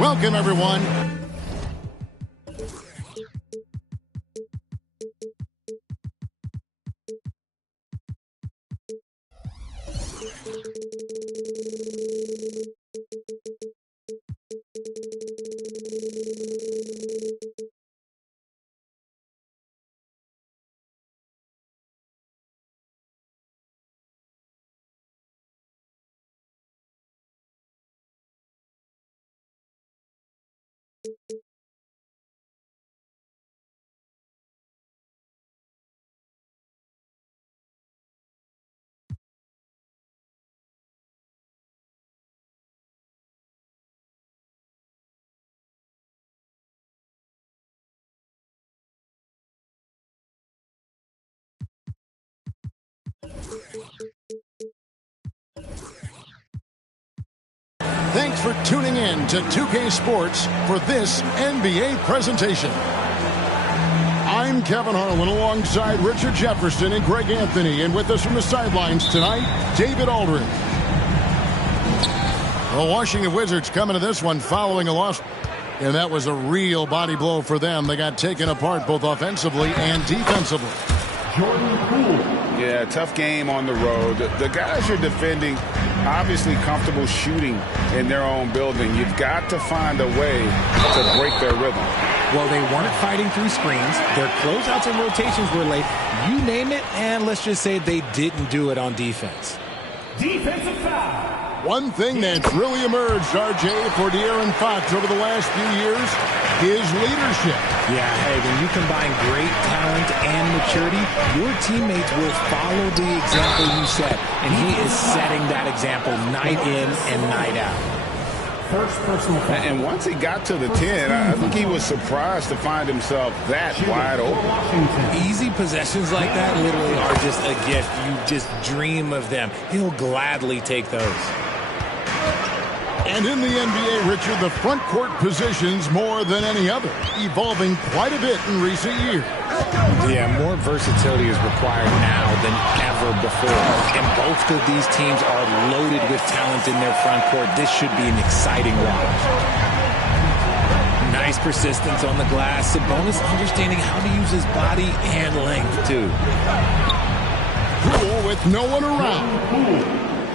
Welcome, everyone. Thanks for tuning in to 2K Sports for this NBA presentation. I'm Kevin Harlan alongside Richard Jefferson and Greg Anthony, and with us from the sidelines tonight, David Aldridge. The Washington Wizards coming to this one following a loss, and that was a real body blow for them. They got taken apart both offensively and defensively. Jordan Poole. Yeah, tough game on the road. The guys you're defending obviously comfortable shooting in their own building. You've got to find a way to break their rhythm. Well, they weren't fighting through screens. Their closeouts and rotations were late. You name it, and let's just say they didn't do it on defense. Defensive foul. One thing that's really emerged, RJ, for De'Aaron Fox over the last few years, his leadership. Yeah, hey, when you combine great talent and maturity, your teammates will follow the example you set. And he is setting that example night in and night out. First personal foul. And once he got to the 10, I think he was surprised to find himself that wide open. Easy possessions like that literally are just a gift. You just dream of them. He'll gladly take those. And in the NBA, Richard, the front court positions more than any other, evolving quite a bit in recent years. Yeah, more versatility is required now than ever before. And both of these teams are loaded with talent in their front court. This should be an exciting watch. Nice persistence on the glass. Sabonis understanding how to use his body and length, too. Poole with no one around.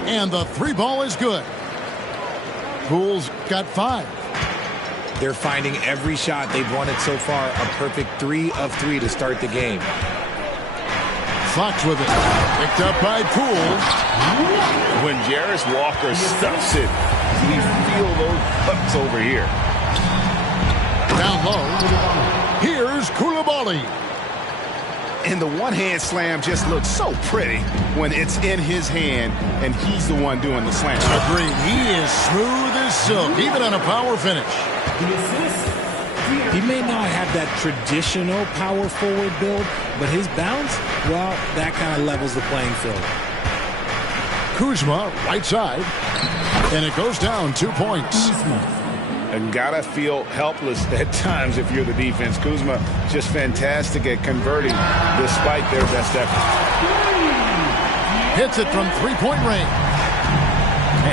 And the three ball is good. Poole's got 5. They're finding every shot they've wanted so far. A perfect 3 of 3 to start the game. Fox with it. Picked up by Poole. When Jarris Walker stuffs it, we feel those bucks over here. Down low. Here's Coulibaly. And the one-hand slam just looks so pretty when it's in his hand and he's the one doing the slam. Agreed. He is smooth as silk, even on a power finish. He may not have that traditional power forward build, but his bounce, well, that kind of levels the playing field. Kuzma, right side. And it goes down 2 points. And gotta feel helpless at times if you're the defense. Kuzma just fantastic at converting despite their best effort. Hits it from three-point range.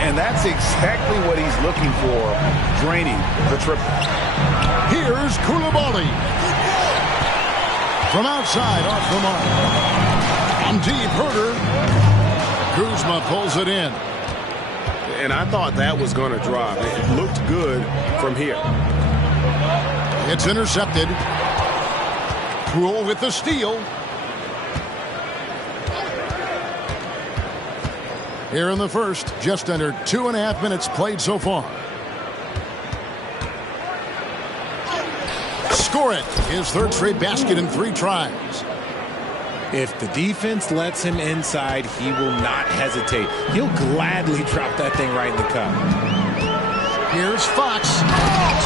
And that's exactly what he's looking for, draining the triple. Here's Coulibaly. From outside, off the mark. On deep, Herter. Kuzma pulls it in. And I thought that was going to drop. It looked good from here. It's intercepted. Poole with the steal. Here in the first, just under 2.5 minutes played so far. Score it. His third straight basket in 3 tries. If the defense lets him inside, he will not hesitate. He'll gladly drop that thing right in the cup. Here's Fox.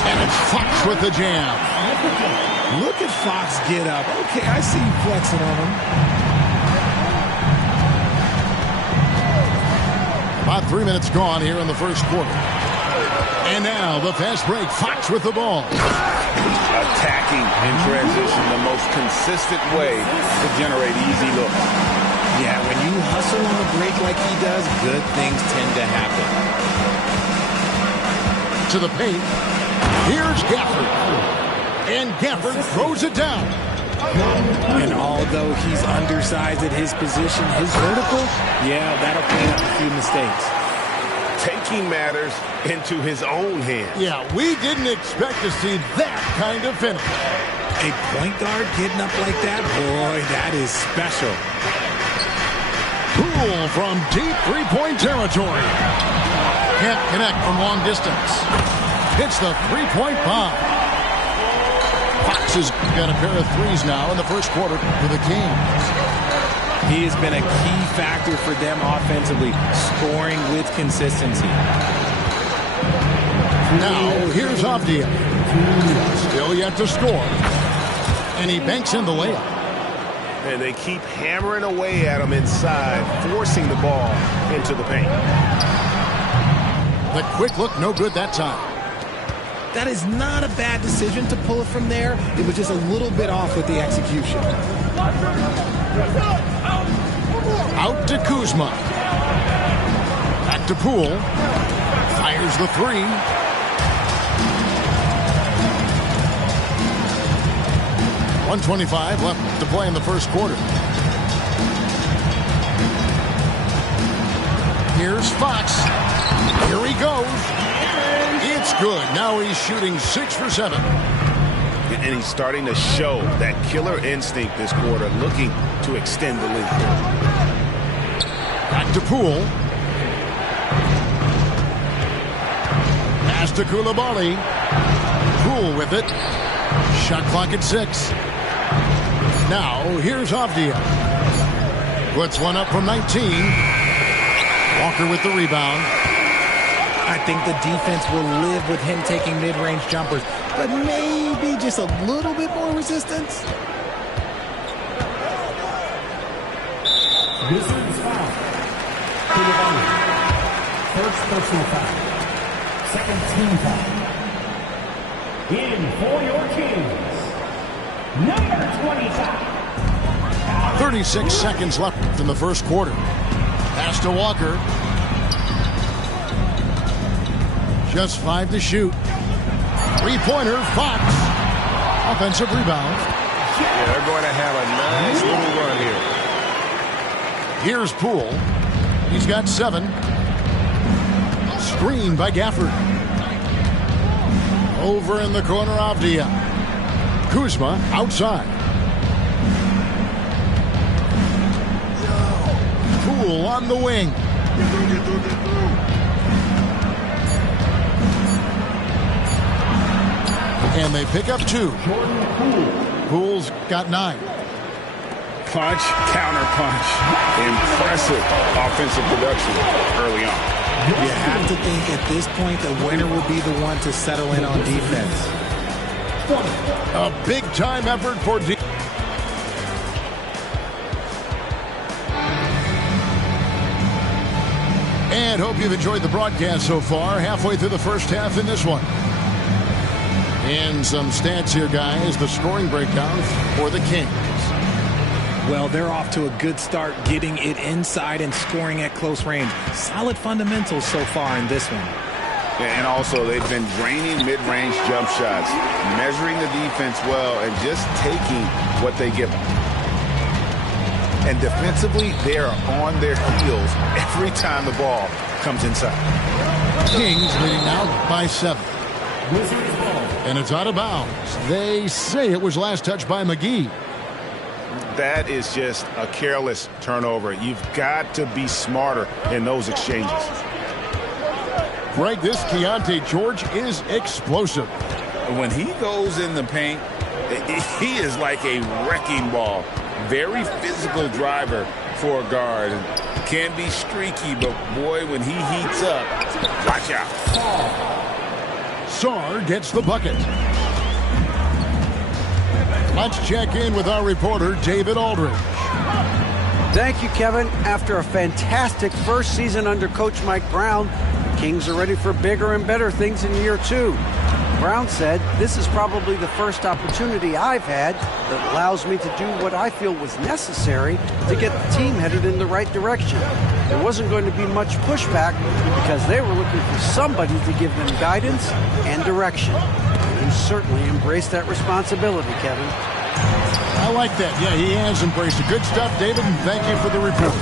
And it's Fox with the jam. Look at Fox get up. Okay, I see you flexing on him. About 3 minutes gone here in the first quarter. And now the fast break. Fox with the ball. Attacking in transition, the most consistent way to generate easy looks. Yeah, when you hustle on the break like he does, good things tend to happen. To the paint. Here's Gafford. And Gafford throws it down. And although he's undersized at his position, his vertical, yeah, that'll clean up a few mistakes. Taking matters into his own hands. Yeah, we didn't expect to see that kind of finish. A point guard getting up like that, boy, that is special. Poole from deep three-point territory. Can't connect from long distance. Hits the three-point bomb. Fox has got a pair of threes now in the first quarter for the Kings. He has been a key factor for them offensively, scoring with consistency. Now, here's Avdija. Still yet to score. And he banks in the layup. And they keep hammering away at him inside, forcing the ball into the paint. The quick look, no good that time. That is not a bad decision to pull it from there. It was just a little bit off with the execution. Out to Kuzma. Back to Poole. Fires the three. .125 left to play in the first quarter. Here's Fox. Here he goes. It's good. Now he's shooting 6 for 7. And he's starting to show that killer instinct this quarter, looking to extend the lead. Back to Poole. Pass to Coulibaly. Poole with it. Shot clock at 6. Now, here's Avdija. Puts one up from 19. Walker with the rebound. I think the defense will live with him taking mid-range jumpers, but maybe just a little bit more resistance. This is foul. Coulibaly. First personal foul. Second team foul. In for your Kings, number 25. 36 seconds left in the first quarter. Pass to Walker. Just 5 to shoot. Three-pointer, Fox. Offensive rebound. Yeah, they're going to have a nice little run here. Here's Poole. He's got 7. Screen by Gafford. Over in the corner, Avdija. Kuzma outside. Poole on the wing. And they pick up 2. Poole's got 9. Punch, counter punch. Impressive offensive production early on. You have to think at this point the winner will be the one to settle in on defense. A big-time effort for defense. And hope you've enjoyed the broadcast so far. Halfway through the first half in this one. And some stats here, guys. The scoring breakdown for the Kings. Well, they're off to a good start getting it inside and scoring at close range. Solid fundamentals so far in this one. And also, they've been draining mid-range jump shots, measuring the defense well, and just taking what they give them. And defensively, they are on their heels every time the ball comes inside. Kings leading now by 7. And it's out of bounds. They say it was last touched by McGee. That is just a careless turnover. You've got to be smarter in those exchanges. Greg, this Keontae George is explosive. When he goes in the paint, he is like a wrecking ball. Very physical driver for a guard. Can be streaky, but boy, when he heats up, watch out. Sarr gets the bucket. Let's check in with our reporter, David Aldridge. Thank you, Kevin. After a fantastic first season under Coach Mike Brown, the Kings are ready for bigger and better things in year 2. Brown said, "This is probably the first opportunity I've had that allows me to do what I feel was necessary to get the team headed in the right direction. There wasn't going to be much pushback because they were looking for somebody to give them guidance and direction." He certainly embraced that responsibility, Kevin. I like that. Yeah, he has embraced it. Good stuff, David, and thank you for the report.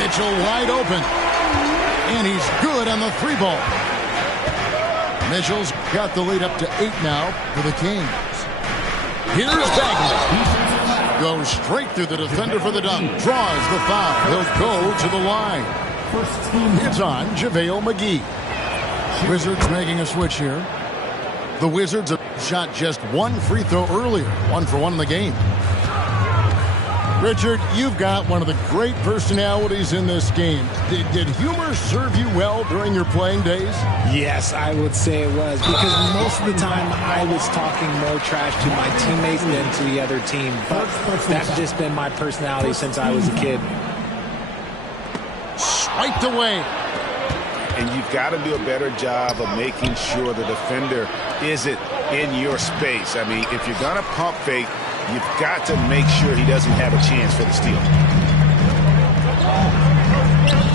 Mitchell wide open. And he's good on the 3-ball. Mitchell's got the lead up to 8 now for the Kings. Here's Bagley. Goes straight through the defender for the dunk. Draws the foul. He'll go to the line. It's on JaVale McGee. Wizards making a switch here. The Wizards have shot just 1 free throw earlier. 1 for 1 in the game. Richard, you've got one of the great personalities in this game. Did humor serve you well during your playing days? Yes, I would say it was, because most of the time I was talking more trash to my teammates than to the other team. But that's just been my personality since I was a kid. Swiped away. And you've got to do a better job of making sure the defender isn't in your space. I mean, if you're going to pump fake, you've got to make sure he doesn't have a chance for the steal.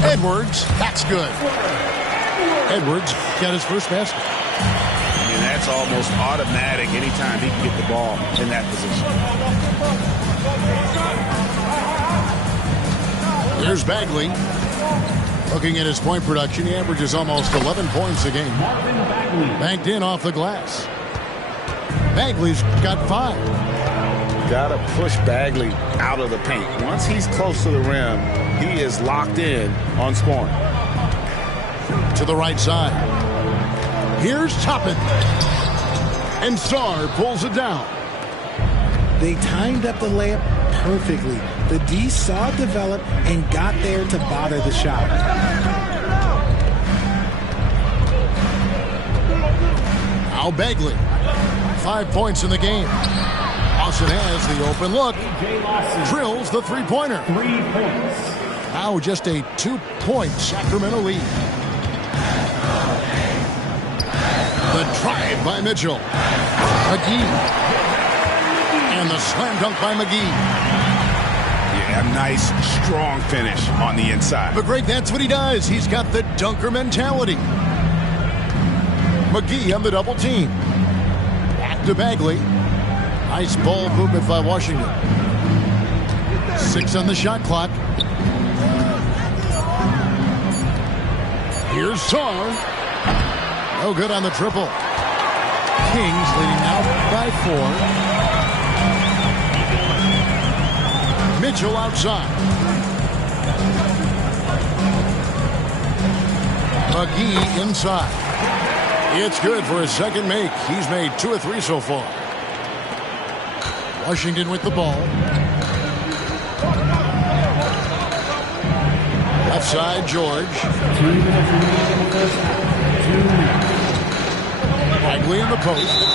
Edwards, that's good. Edwards got his first basket. I mean, that's almost automatic anytime he can get the ball in that position. Here's Bagley. Looking at his point production, he averages almost 11 points a game. Banked in off the glass. Bagley's got 5. Got to push Bagley out of the paint. Once he's close to the rim, he is locked in on scoring. To the right side. Here's Toppin. And Sarr pulls it down. They timed up the layup perfectly. The D saw it develop and got there to bother the shot. Now Bagley. 5 points in the game. Lawson has the open look. Drills the 3-pointer. 3 points. Now just a 2-point Sacramento lead. The drive by Mitchell. McGee. And the slam dunk by McGee. Yeah, a nice, strong finish on the inside. But Greg, that's what he does. He's got the dunker mentality. McGee on the double team. Back to Bagley. Nice ball movement by Washington. 6 on the shot clock. Here's Sarr. No good on the triple. Kings leading now by 4. Mitchell outside. McGee inside. It's good for his second make. He's made 2 of 3 so far. Washington with the ball. Left side, George. Bagley in the post.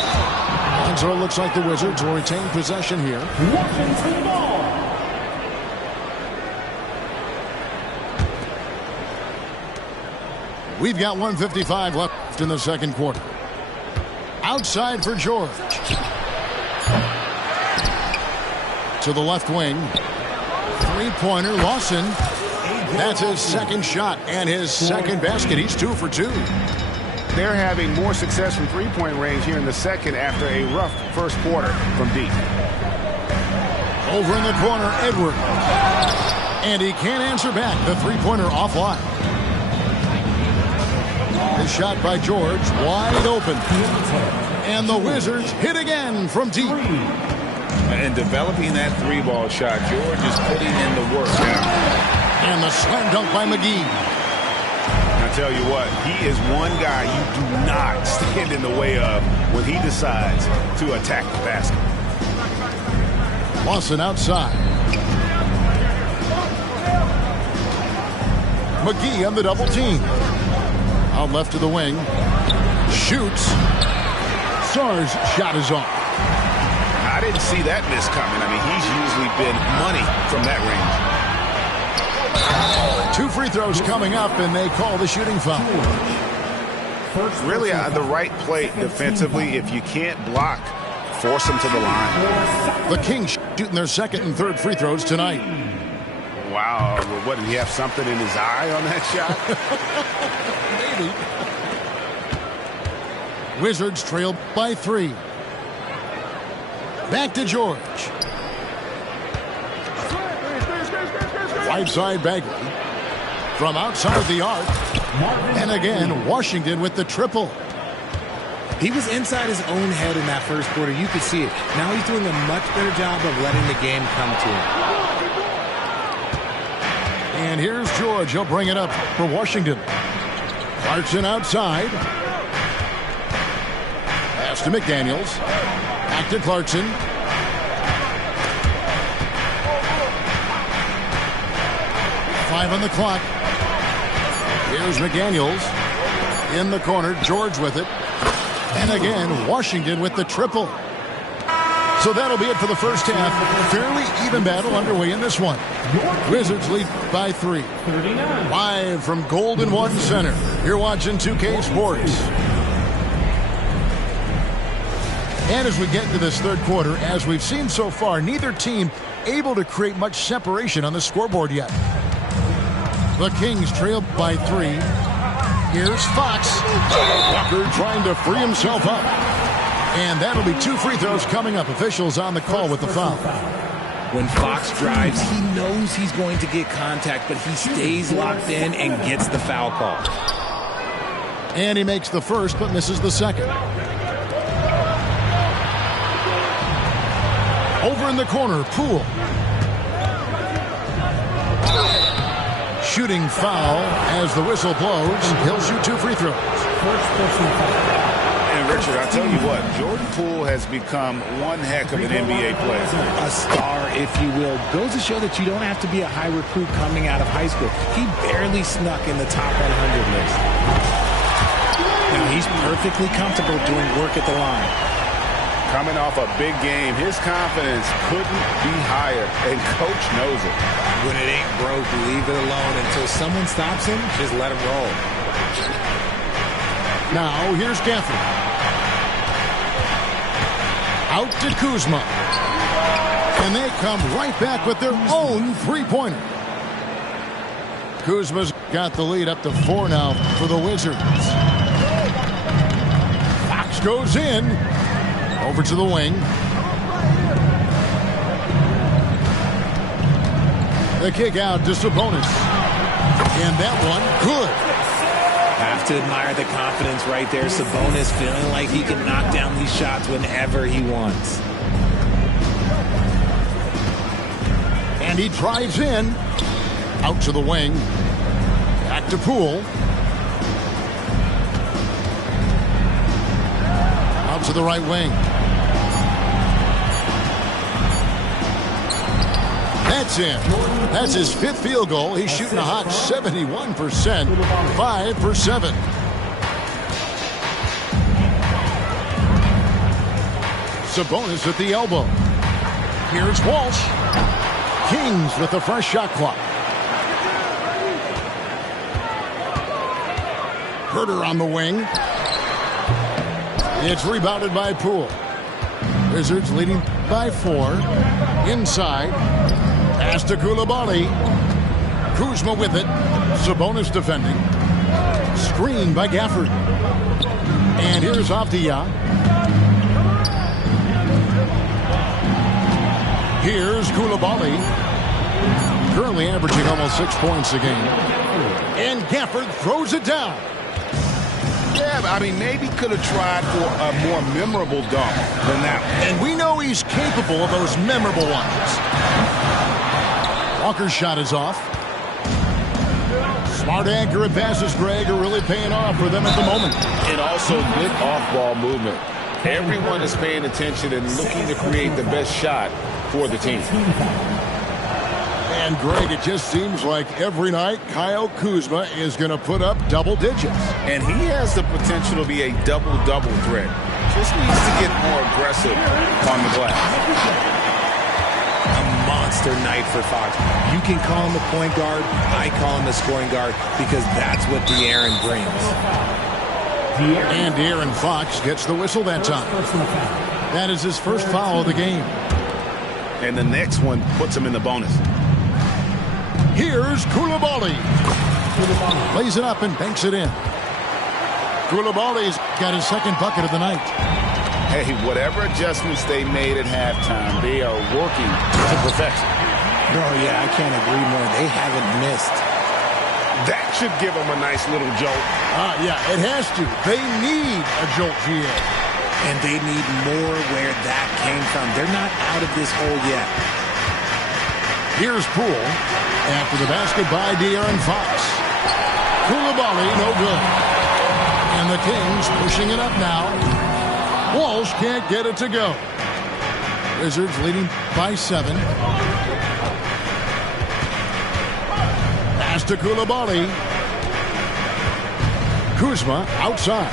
And so it looks like the Wizards will retain possession here. Washington ball. We've got 1:55 left in the second quarter. Outside for George. to the left wing. Three-pointer, Lawson. That's his second shot and his second basket. He's 2 for 2. They're having more success from three-point range here in the second after a rough first quarter from deep. Over in the corner, Edward. And he can't answer back. The three-pointer offline. The shot by George, wide open. And the Wizards hit again from deep. And developing that three-ball shot, George is putting in the work now. And the slam dunk by McGee. I tell you what, he is one guy you do not stand in the way of when he decides to attack the basket. Lawson outside. McGee on the double team. Out left to the wing. Shoots. Sarr's shot is off. I didn't see that miss coming. I mean, he's usually been money from that range. 2 free throws coming up, and they call the shooting foul. Really the right play defensively. If you can't block, force them to the line. The Kings shooting their second and third free throws tonight. Wow. What, did he have something in his eye on that shot? Maybe. Wizards trail by 3. Back to George. Right side Bagley. From outside the arc. And again, Washington with the triple. He was inside his own head in that first quarter. You could see it. Now he's doing a much better job of letting the game come to him. And here's George. He'll bring it up for Washington. Clarkson outside. Pass to McDaniels. Back to Clarkson. Five on the clock. Here's McDaniels. In the corner, George with it. And again, Washington with the triple. So that'll be it for the first half. Fairly even battle underway in this one. Wizards lead by 3. Live from Golden One Center. You're watching 2K Sports. And as we get into this third quarter, as we've seen so far, neither team able to create much separation on the scoreboard yet. The Kings trail by 3. Here's Fox. Walker trying to free himself up. And that'll be 2 free throws coming up. Officials on the call with the foul. When Fox drives, he knows he's going to get contact, but he stays locked in and gets the foul call. And he makes the first, but misses the second. Over in the corner, Poole. Shooting foul as the whistle blows. He'll shoot 2 free throws. And Richard, I'll tell you what, Jordan Poole has become one heck of an NBA player. A star, if you will. Goes to show that you don't have to be a high recruit coming out of high school. He barely snuck in the top 100 list. Now he's perfectly comfortable doing work at the line. Coming off a big game, his confidence couldn't be higher, and coach knows it. When it ain't broke, leave it alone until someone stops him. Just let him roll. Now here's Gafford. Out to Kuzma. And they come right back with their own three-pointer. Kuzma's got the lead up to 4 now for the Wizards. Fox goes in. Over to the wing. The kick out to Sabonis. And that one, good. Have to admire the confidence right there. Sabonis feeling like he can knock down these shots whenever he wants. And he drives in. Out to the wing. Back to Poole. Out to the right wing. That's in. That's his 5th field goal. He's shooting a hot 71%. 5 for 7. Sabonis at the elbow. Here's Walsh. Kings with the fresh shot clock. Herter on the wing. It's rebounded by Poole. Wizards leading by 4. Inside. Pass to Coulibaly. Kuzma with it. Sabonis defending. Screen by Gafford. And here's Avdija. Here's Coulibaly. Currently averaging almost 6 points a game. And Gafford throws it down. Yeah, I mean, maybe could have tried for a more memorable dunk than that one. And we know he's capable of those memorable ones. Walker's shot is off. Smart, accurate passes, Greg, are really paying off for them at the moment. And also good off-ball movement. Everyone is paying attention and looking to create the best shot for the team. And, Greg, it just seems like every night Kyle Kuzma is going to put up double digits. And he has the potential to be a double-double threat. Just needs to get more aggressive on the glass. A monster night for Fox. You can call him a point guard. I call him a scoring guard because that's what De'Aaron brings. And De'Aaron Fox gets the whistle that time. That is his first foul of the game. And the next one puts him in the bonus. Here's Coulibaly. Plays it up and banks it in. Coulibaly's got his second bucket of the night. Hey, whatever adjustments they made at halftime, they are working to perfection. Oh, yeah, I can't agree more. They haven't missed. That should give them a nice little jolt. Yeah, it has to. They need a jolt, GA. And they need more where that came from. They're not out of this hole yet. Here's Poole. After the basket by De'Aaron Fox. Coulibaly, no good. And the Kings pushing it up now. Walsh can't get it to go. Wizards leading by 7. Pass to Coulibaly. Kuzma outside.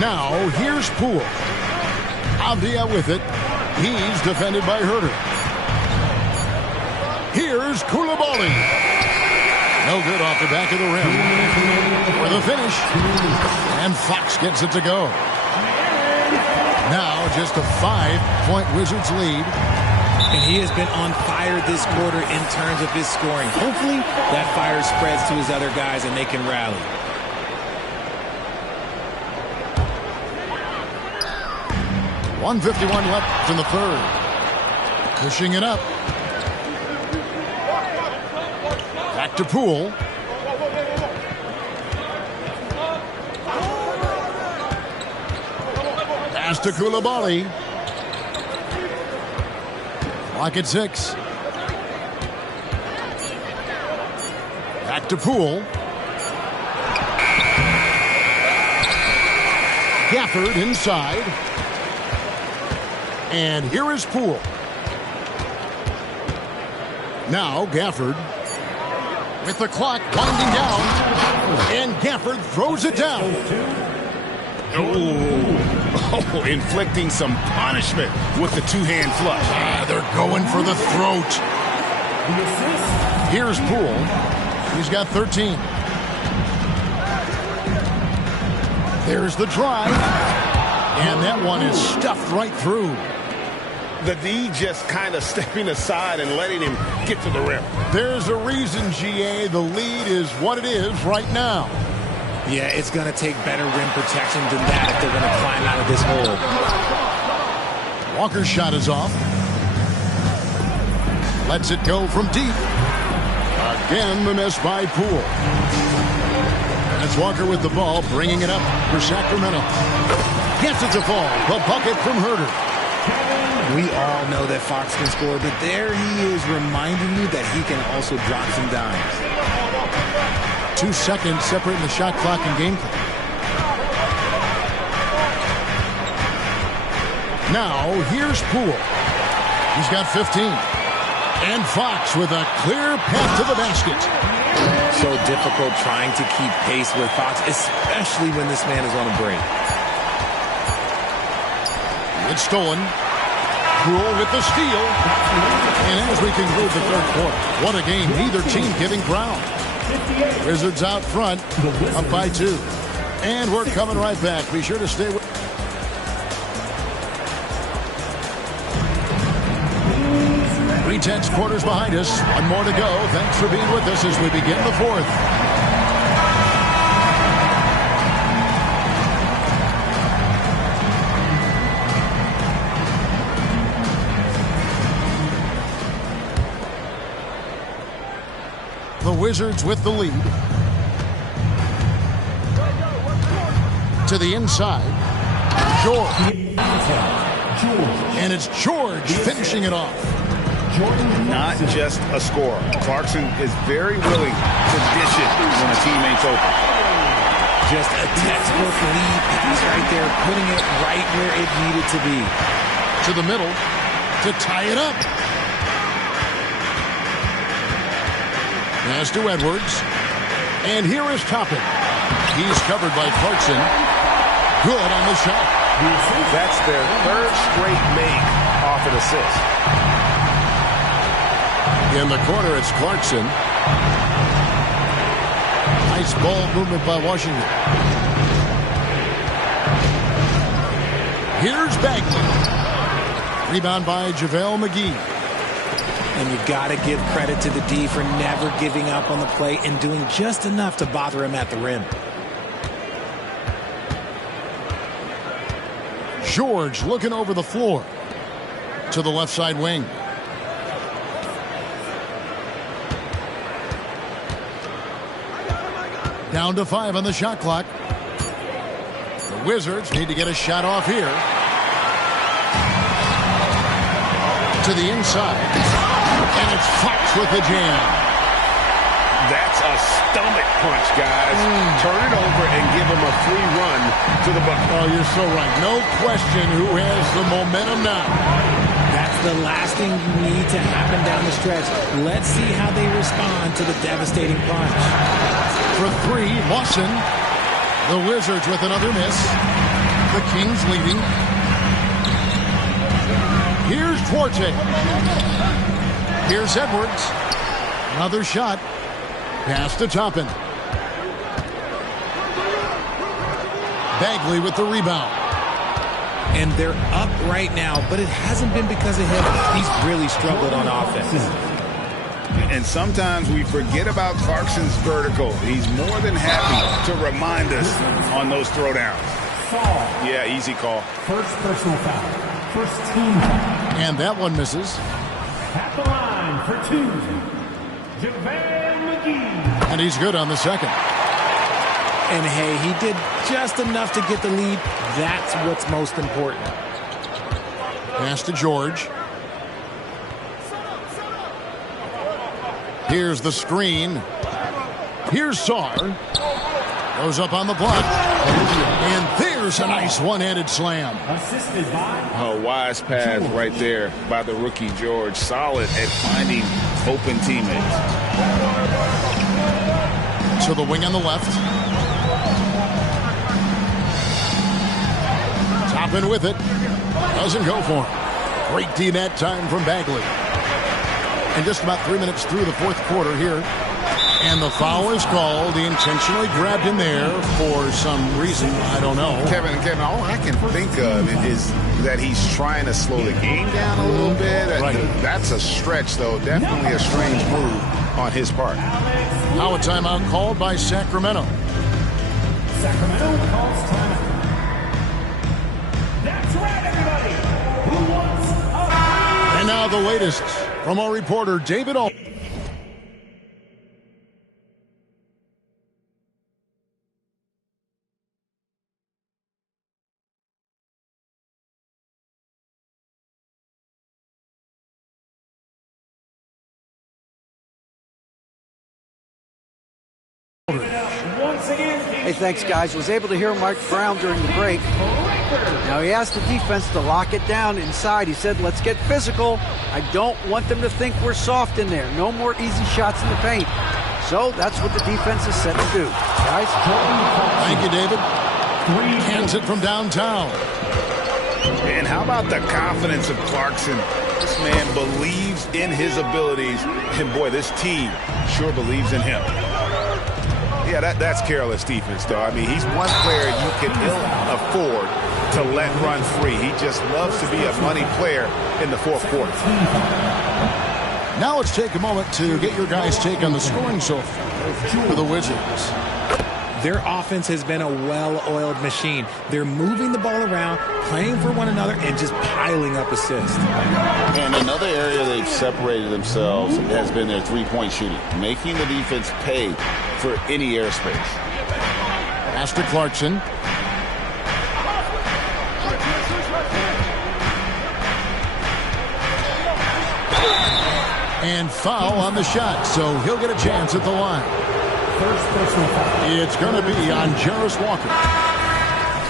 Now here's Poole. Avdija with it. He's defended by Herter. Here's Coulibaly. No good off the back of the rim. For the finish. And Fox gets it to go. Now just a 5-point Wizards lead. And he has been on fire this quarter in terms of his scoring. Hopefully that fire spreads to his other guys and they can rally. .151 left in the third. Pushing it up. Back to Poole. Pass to Coulibaly. Clock at 6. Back to Poole. Gafford inside. And here is Poole. Now Gafford with the clock winding down. And Gafford throws it down. Oh, inflicting some punishment with the two-hand flush. They're going for the throat. Here's Poole. He's got 13. There's the drive. And that one is stuffed right through. The D just kind of stepping aside and letting him get to the rim. There's a reason, GA. The lead is what it is right now. Yeah, it's going to take better rim protection than that if they're going to climb out of this hole. Walker's shot is off. Lets it go from deep. Again, the miss by Poole. That's Walker with the ball, bringing it up for Sacramento. Gets it to fall. The bucket from Herter. We all know that Fox can score, but there he is reminding you that he can also drop some dimes. 2 seconds separating the shot clock and game clock. Now, here's Poole. He's got 15. And Fox with a clear path to the basket. So difficult trying to keep pace with Fox, especially when this man is on a break. It's stolen. Poole with the steal. And as we conclude the third quarter, what a game. Neither team giving ground. Wizards out front, up by 2. And we're coming right back. Be sure to stay with Three tenths quarters behind us. One more to go. Thanks for being with us as we begin the fourth. The Wizards with the lead. To the inside. George. And it's George finishing it off. Not just a scorer. Clarkson is very willing to dish it when a teammate's open. Just a textbook lead pass right there, putting it right where it needed to be. To the middle to tie it up. Pass to Edwards. And here is Toppin. He's covered by Clarkson. Good on the shot. That's their third straight make off an assist. In the corner, it's Clarkson. Nice ball movement by Washington. Here's Bagley. Rebound by JaVale McGee. And you got to give credit to the D for never giving up on the play and doing just enough to bother him at the rim. George looking over the floor to the left side wing. Down to 5 on the shot clock. The Wizards need to get a shot off here. To the inside. And it's Fox with the jam. That's a stomach punch, guys. Turn it over and give him a free run to the bucket. Oh, you're so right. No question who has the momentum now. That's the last thing you need to happen down the stretch. Let's see how they respond to the devastating punch. For 3, Lawson. The Wizards with another miss. The Kings leading. Here's Duarte. Here's Edwards. Another shot. Pass to Toppin. Bagley with the rebound. And they're up right now, but it hasn't been because of him. He's really struggled on offense. And sometimes we forget about Clarkson's vertical. He's more than happy to remind us on those throwdowns. Yeah, easy call. First personal foul. First team foul. And that one misses. At the line for 2, JaVale McGee. And he's good on the second. And hey, he did just enough to get the lead. That's what's most important. Pass to George. Here's the screen. Here's Sarr. Goes up on the block. And there's a nice one-handed slam. Assisted by A wise pass right there by the rookie George. Solid at finding open teammates. To the wing on the left. Toppin with it. Doesn't go for him. Great D that time from Bagley. And just about 3 minutes through the fourth quarter here. And the foul is called. He intentionally grabbed him there for some reason. I don't know. Kevin, all I can think of is that he's trying to slow the game down a little bit. Right. That's a stretch, though. Definitely a strange move on his part. Now a timeout called by Sacramento. Sacramento calls timeout. That's right, everybody. Who wants a... And now the latest from our reporter, David Ault. Hey, thanks, guys. Was able to hear Mike Brown during the break. Now, he asked the defense to lock it down inside. He said, let's get physical. I don't want them to think we're soft in there. No more easy shots in the paint. So that's what the defense is set to do. Guys? Thank you, David. Hands it from downtown. And how about the confidence of Clarkson? This man believes in his abilities. And, boy, this team sure believes in him. Yeah, that's careless defense, though. I mean, he's one player you can ill afford to let run free. He just loves to be a money player in the fourth quarter. Now let's take a moment to get your guys' take on the scoring so far for the Wizards. Their offense has been a well-oiled machine. They're moving the ball around, playing for one another, and just piling up assists. And another area they've separated themselves has been their three-point shooting, making the defense pay for any airspace. Pass to Clarkson. And foul on the shot, so he'll get a chance at the line. First personal foul. It's going to be on Jarris Walker.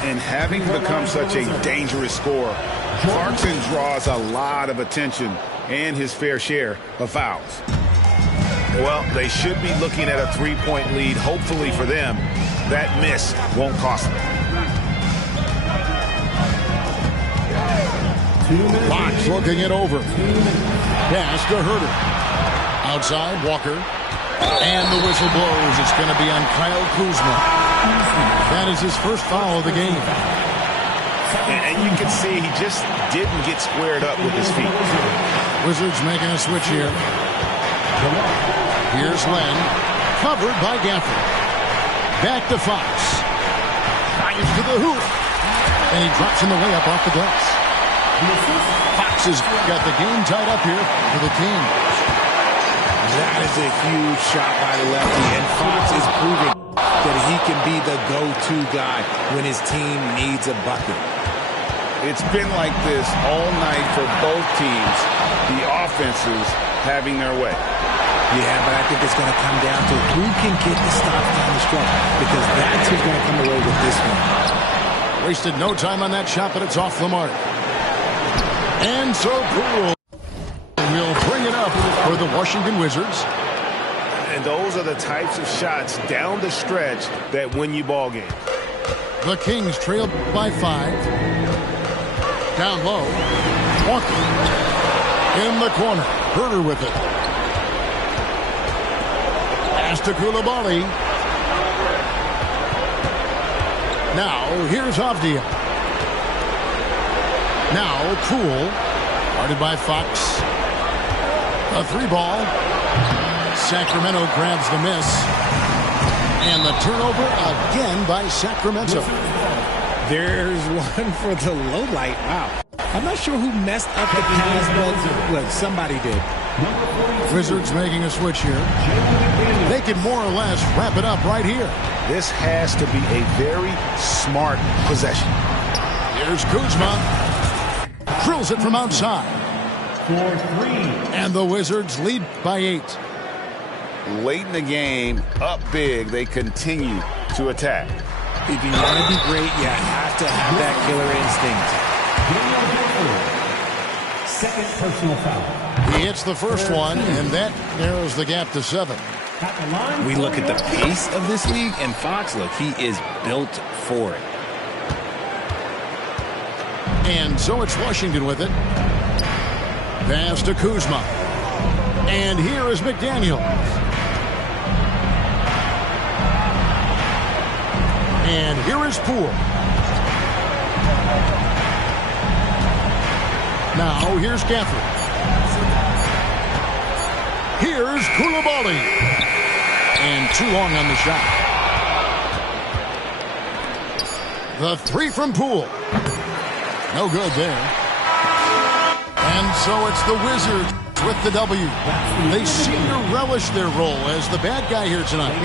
And having become such a dangerous scorer, Clarkson draws a lot of attention and his fair share of fouls. Well, they should be looking at a three-point lead. Hopefully for them, that miss won't cost them. Fox looking it over. Pass to Herter. Outside, Walker. And the whistle blows. It's going to be on Kyle Kuzma. That is his first foul of the game. And you can see he just didn't get squared up with his feet. Wizards making a switch here. Here's Len. Covered by Gafford. Back to Fox. Fires to the hoop. And he drops in the layup off the glass. Fox has got the game tied up here for the Kings. That is a huge shot by the lefty, and Fox is proving that he can be the go-to guy when his team needs a bucket. It's been like this all night for both teams, the offenses having their way. Yeah, but I think it's going to come down to who can get the stops down the stretch, because that's who's going to come away with this one. Wasted no time on that shot, but it's off the mark. And so Poole will bring it up for the Washington Wizards. And those are the types of shots down the stretch that win you ball games. The Kings trail by 5. Down low. Walker. In the corner. Herter with it. Pass to Coulibaly. Now, here's Avdia. Now, Poole. Guarded by Fox. A 3-ball. Sacramento grabs the miss. And the turnover again by Sacramento. There's one for the low light. Wow. I'm not sure who messed up the pass, but somebody did. Wizards making a switch here. They can more or less wrap it up right here. This has to be a very smart possession. Here's Kuzma. Drills it from outside. For 3. And the Wizards lead by 8. Late in the game, up big, they continue to attack. If you want to be great, you have to have that killer instinct. Second personal foul. He hits the first one, and that narrows the gap to 7. At the line. We look at the pace of this league, and Fox, look, he is built for it. And so it's Washington with it. Pass to Kuzma. And here is McDaniel. And here is Poole. Now here's Gafford. Here's Coulibaly. And too long on the shot. The 3 from Poole. No good there. And so it's the Wizards with the W. They seem to relish their role as the bad guy here tonight.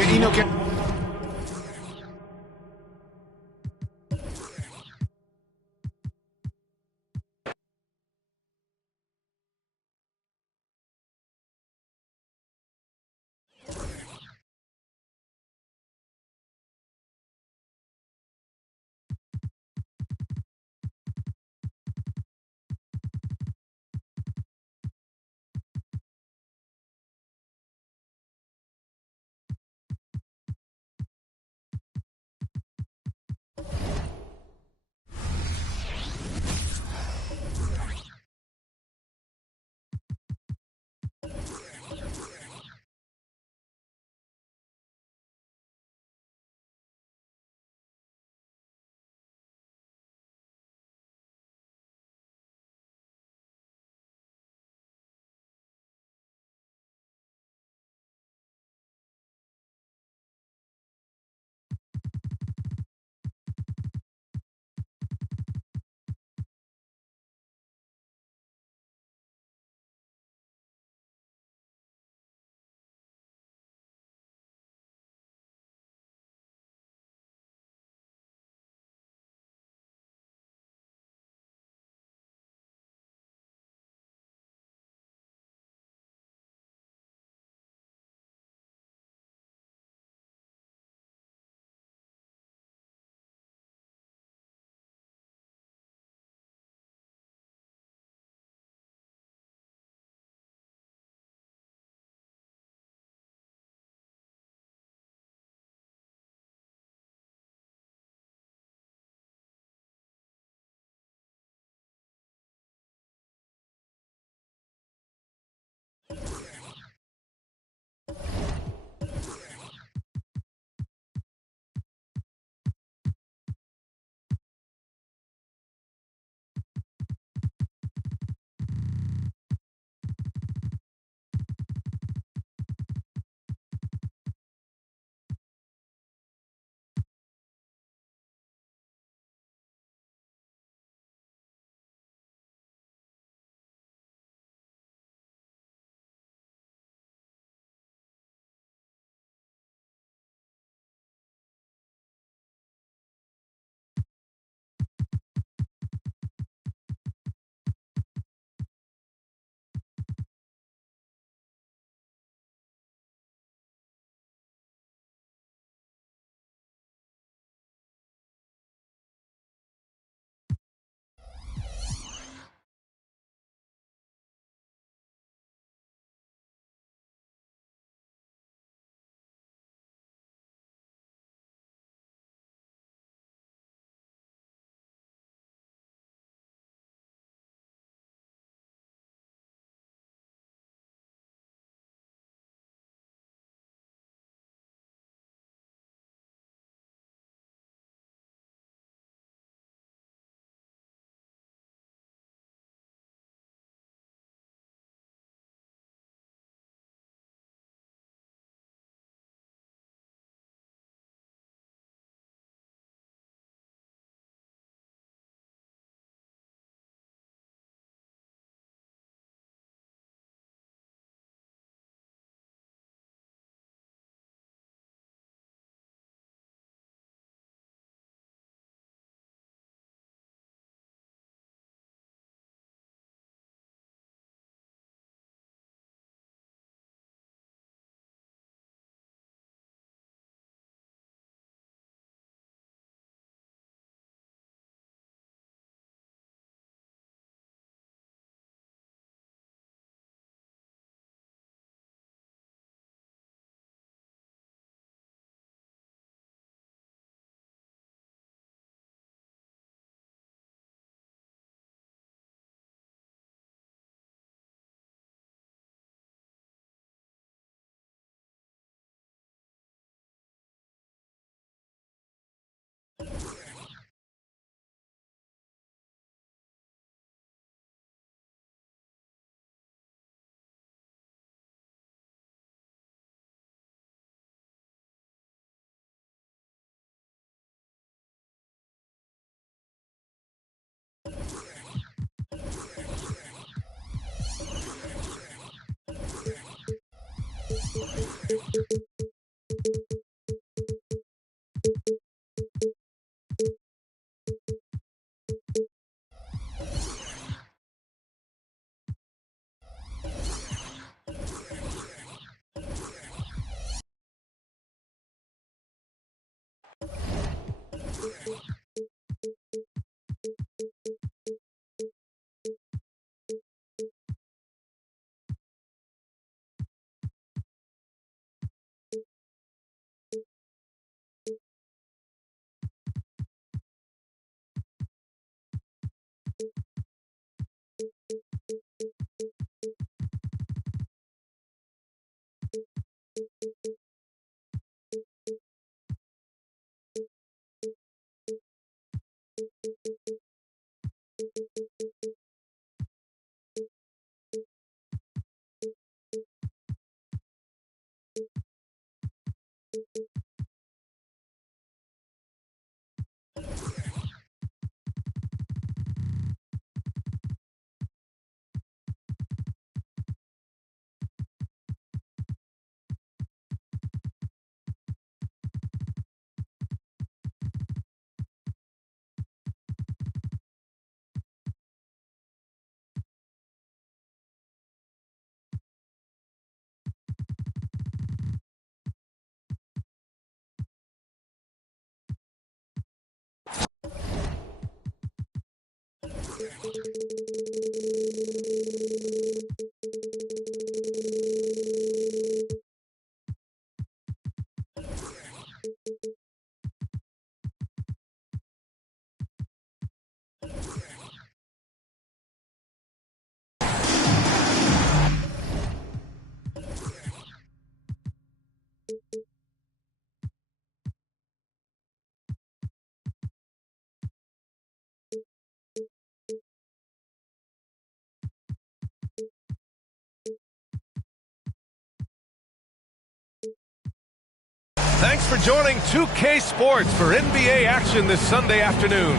Thanks for joining 2K Sports for NBA action this Sunday afternoon.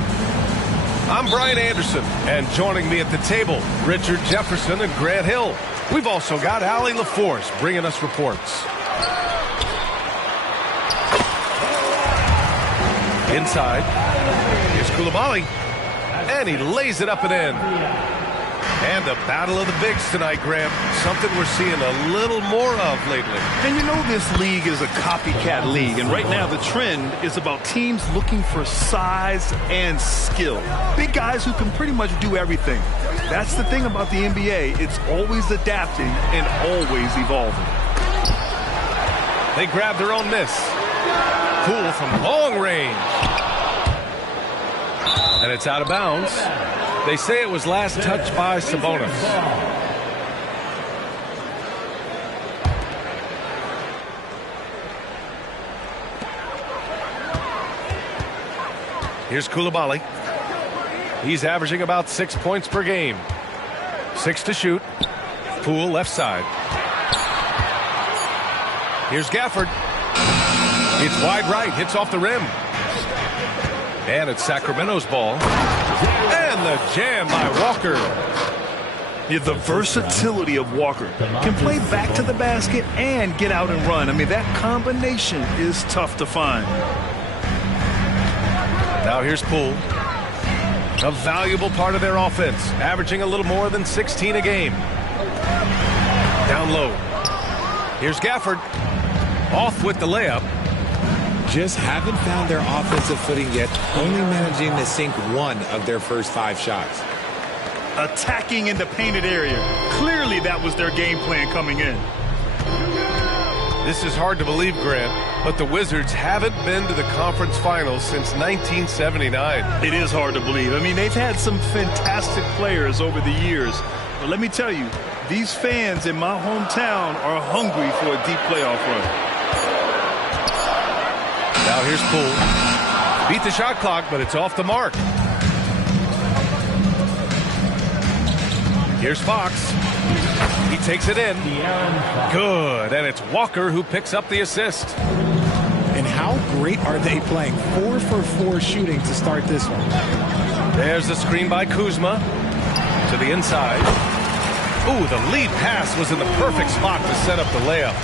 I'm Brian Anderson, and joining me at the table, Richard Jefferson and Grant Hill. We've also got Allie LaForce bringing us reports. Inside, here's Coulibaly, and he lays it up and in. And the battle of the bigs tonight, Graham. Something we're seeing a little more of lately. And you know this league is a copycat league. And right now the trend is about teams looking for size and skill. Big guys who can pretty much do everything. That's the thing about the NBA. It's always adapting and always evolving. They grab their own miss. Poole from long range. And it's out of bounds. They say it was last touched by Sabonis. Here's Coulibaly. He's averaging about 6 points per game. 6 to shoot. Poole left side. Here's Gafford. It's wide right, hits off the rim. And it's Sacramento's ball. And the jam by Walker. Yeah, the versatility of Walker. Can play back to the basket and get out and run. I mean, that combination is tough to find. Now here's Poole. A valuable part of their offense, averaging a little more than 16 a game. Down low. Here's Gafford. Off with the layup. Just haven't found their offensive footing yet, only managing to sink one of their first 5 shots. Attacking in the painted area. Clearly that was their game plan coming in. This is hard to believe, Grant, but the Wizards haven't been to the conference finals since 1979. It is hard to believe. I mean, they've had some fantastic players over the years. But let me tell you, these fans in my hometown are hungry for a deep playoff run. Now here's Poole. Beat the shot clock, but it's off the mark. Here's Fox. He takes it in. Good. And it's Walker who picks up the assist. And how great are they playing? 4 for 4 shooting to start this one. There's the screen by Kuzma. To the inside. Ooh, the lead pass was in the perfect spot to set up the layup.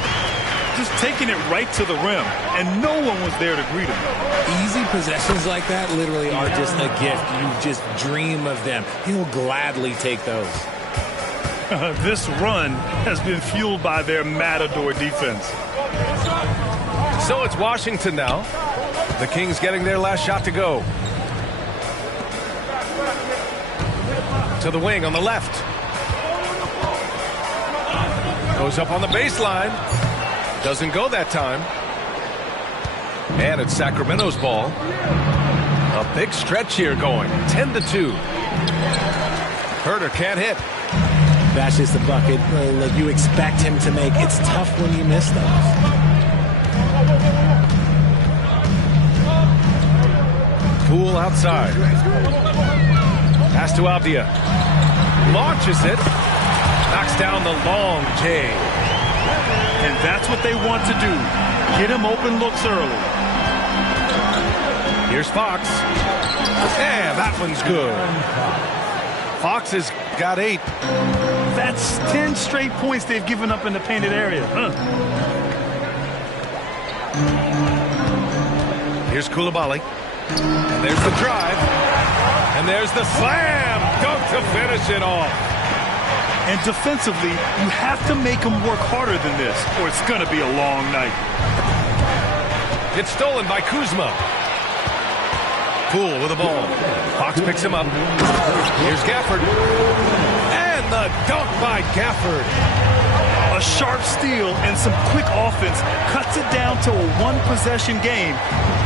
Just taking it right to the rim, and no one was there to greet him. Easy possessions like that literally are just a gift. You just dream of them. He'll gladly take those. This run has been fueled by their Matador defense. So it's Washington now. The Kings getting their last shot to go. To the wing on the left. Goes up on the baseline. Doesn't go that time. And it's Sacramento's ball. A big stretch here going. 10-2. Herter can't hit. That's just the bucket like you expect him to make. It's tough when you miss those. Poole outside. Pass to Avdia. Launches it. Knocks down the long J. And that's what they want to do. Get him open looks early. Here's Fox. And that one's good. Fox has got 8. That's 10 straight points they've given up in the painted area. Here's Coulibaly. And there's the drive. And there's the slam dunk to finish it off. And defensively, you have to make him work harder than this, or it's going to be a long night. It's stolen by Kuzma. Poole with the ball. Fox picks him up. Here's Gafford. And the dunk by Gafford. A sharp steal and some quick offense cuts it down to a one-possession game.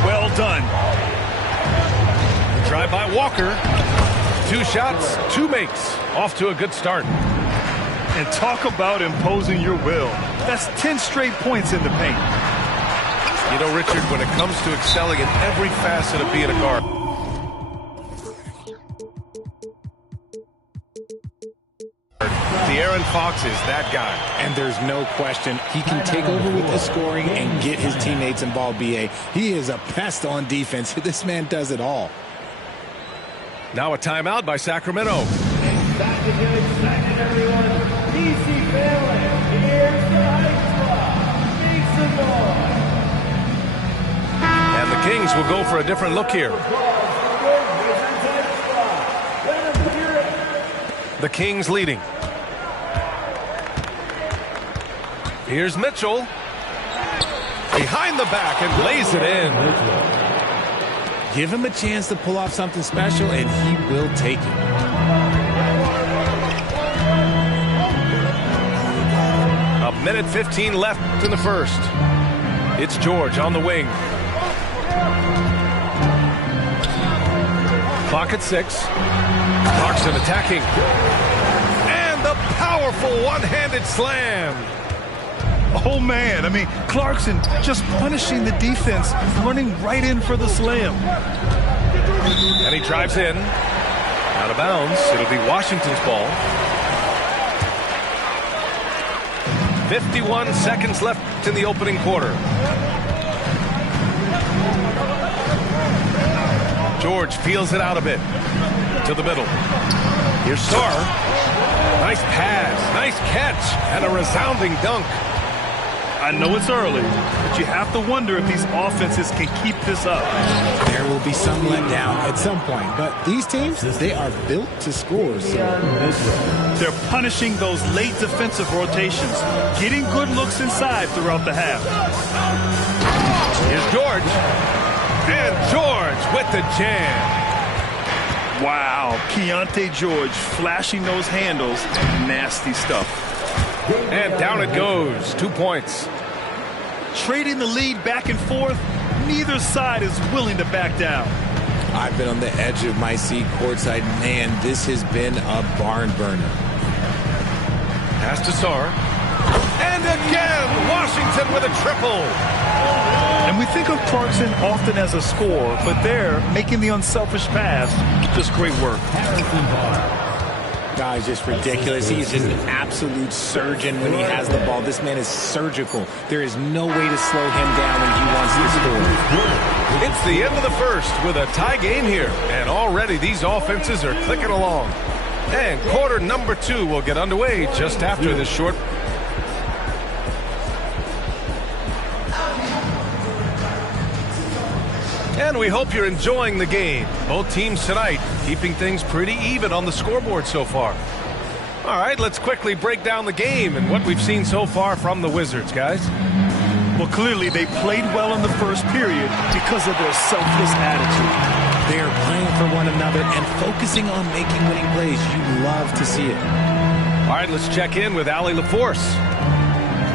Well done. Drive by Walker. 2 shots, 2 makes. Off to a good start. And talk about imposing your will. That's 10 straight points in the paint. You know, Richard, when it comes to excelling in every facet of being a guard, De'Aaron Fox is that guy. And there's no question he can take over with the scoring and get his teammates involved, B.A. He is a pest on defense. This man does it all. Now a timeout by Sacramento. Back to give it second, everyone. DC Bailey. Here's the high squad. Makes the ball. And the Kings will go for a different look here. The Kings leading. Here's Mitchell. Behind the back and lays it in. Give him a chance to pull off something special, and he will take it. A minute 15 left in the first. It's George on the wing. Clock at 6. Clarkson attacking. And the powerful one-handed slam. Oh, man. I mean, Clarkson just punishing the defense, running right in for the slam. And he drives in. Out of bounds. It'll be Washington's ball. 51 seconds left in the opening quarter. George feels it out a bit. To the middle. Here's Starr. Nice pass. Nice catch. And a resounding dunk. I know it's early, but you have to wonder if these offenses can keep this up. There will be some letdown at some point, but these teams, they are built to score. So they're punishing those late defensive rotations, getting good looks inside throughout the half. Here's George. And George with the jam. Wow, Keontae George flashing those handles. Nasty stuff. And down it goes. 2 points. Trading the lead back and forth, neither side is willing to back down. I've been on the edge of my seat courtside. Man, this has been a barn burner. Pass to Sarr. And again, Washington with a triple. And we think of Clarkson often as a scorer, but there, making the unselfish pass, just great work. Guys, just ridiculous. He's just an absolute surgeon when he has the ball. This man is surgical. There is no way to slow him down when he wants to score. It's the end of the first with a tie game here. And already these offenses are clicking along. And quarter number 2 will get underway just after this short. And we hope you're enjoying the game. Both teams tonight keeping things pretty even on the scoreboard so far. All right, let's quickly break down the game and what we've seen so far from the Wizards, guys. Well, clearly they played well in the first period because of their selfless attitude. They are playing for one another and focusing on making winning plays. You love to see it. All right, let's check in with Allie LaForce.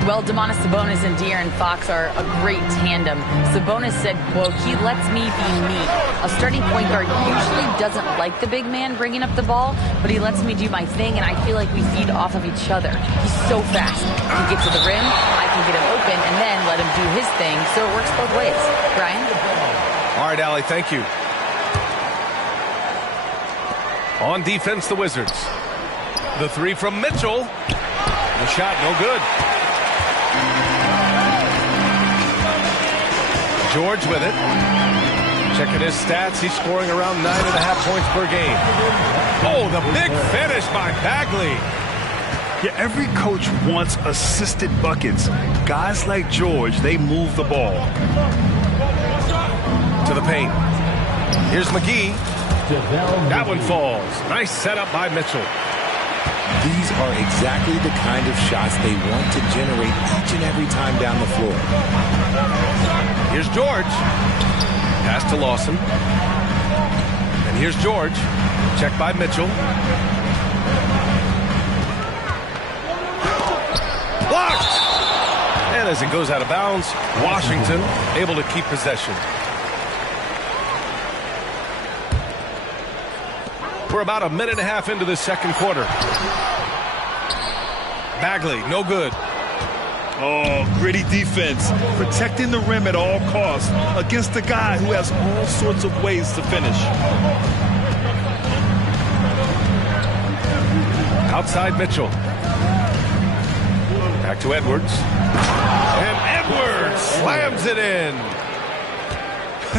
Well, Domantas Sabonis and De'Aaron Fox are a great tandem. Sabonis said, quote, "He lets me be me." A starting point guard usually doesn't like the big man bringing up the ball, but he lets me do my thing, and I feel like we feed off of each other. He's so fast. He can get to the rim, I can get him open, and then let him do his thing, so it works both ways. Brian? All right, Allie, thank you. On defense, the Wizards. The three from Mitchell. The shot, no good. George with it. Checking his stats, he's scoring around 9.5 points per game. Oh, the big finish by Bagley. Yeah, every coach wants assisted buckets. Guys like George, they move the ball. To the paint. Here's McGee. That one falls. Nice setup by Mitchell. These are exactly the kind of shots they want to generate each and every time down the floor. Here's George. Pass to Lawson. And here's George. Checked by Mitchell. Blocked! And as it goes out of bounds, Washington able to keep possession. We're about a minute and a half into the second quarter. Bagley, no good. Oh, gritty defense. Protecting the rim at all costs against a guy who has all sorts of ways to finish. Outside Mitchell. Back to Edwards. And Edwards slams it in.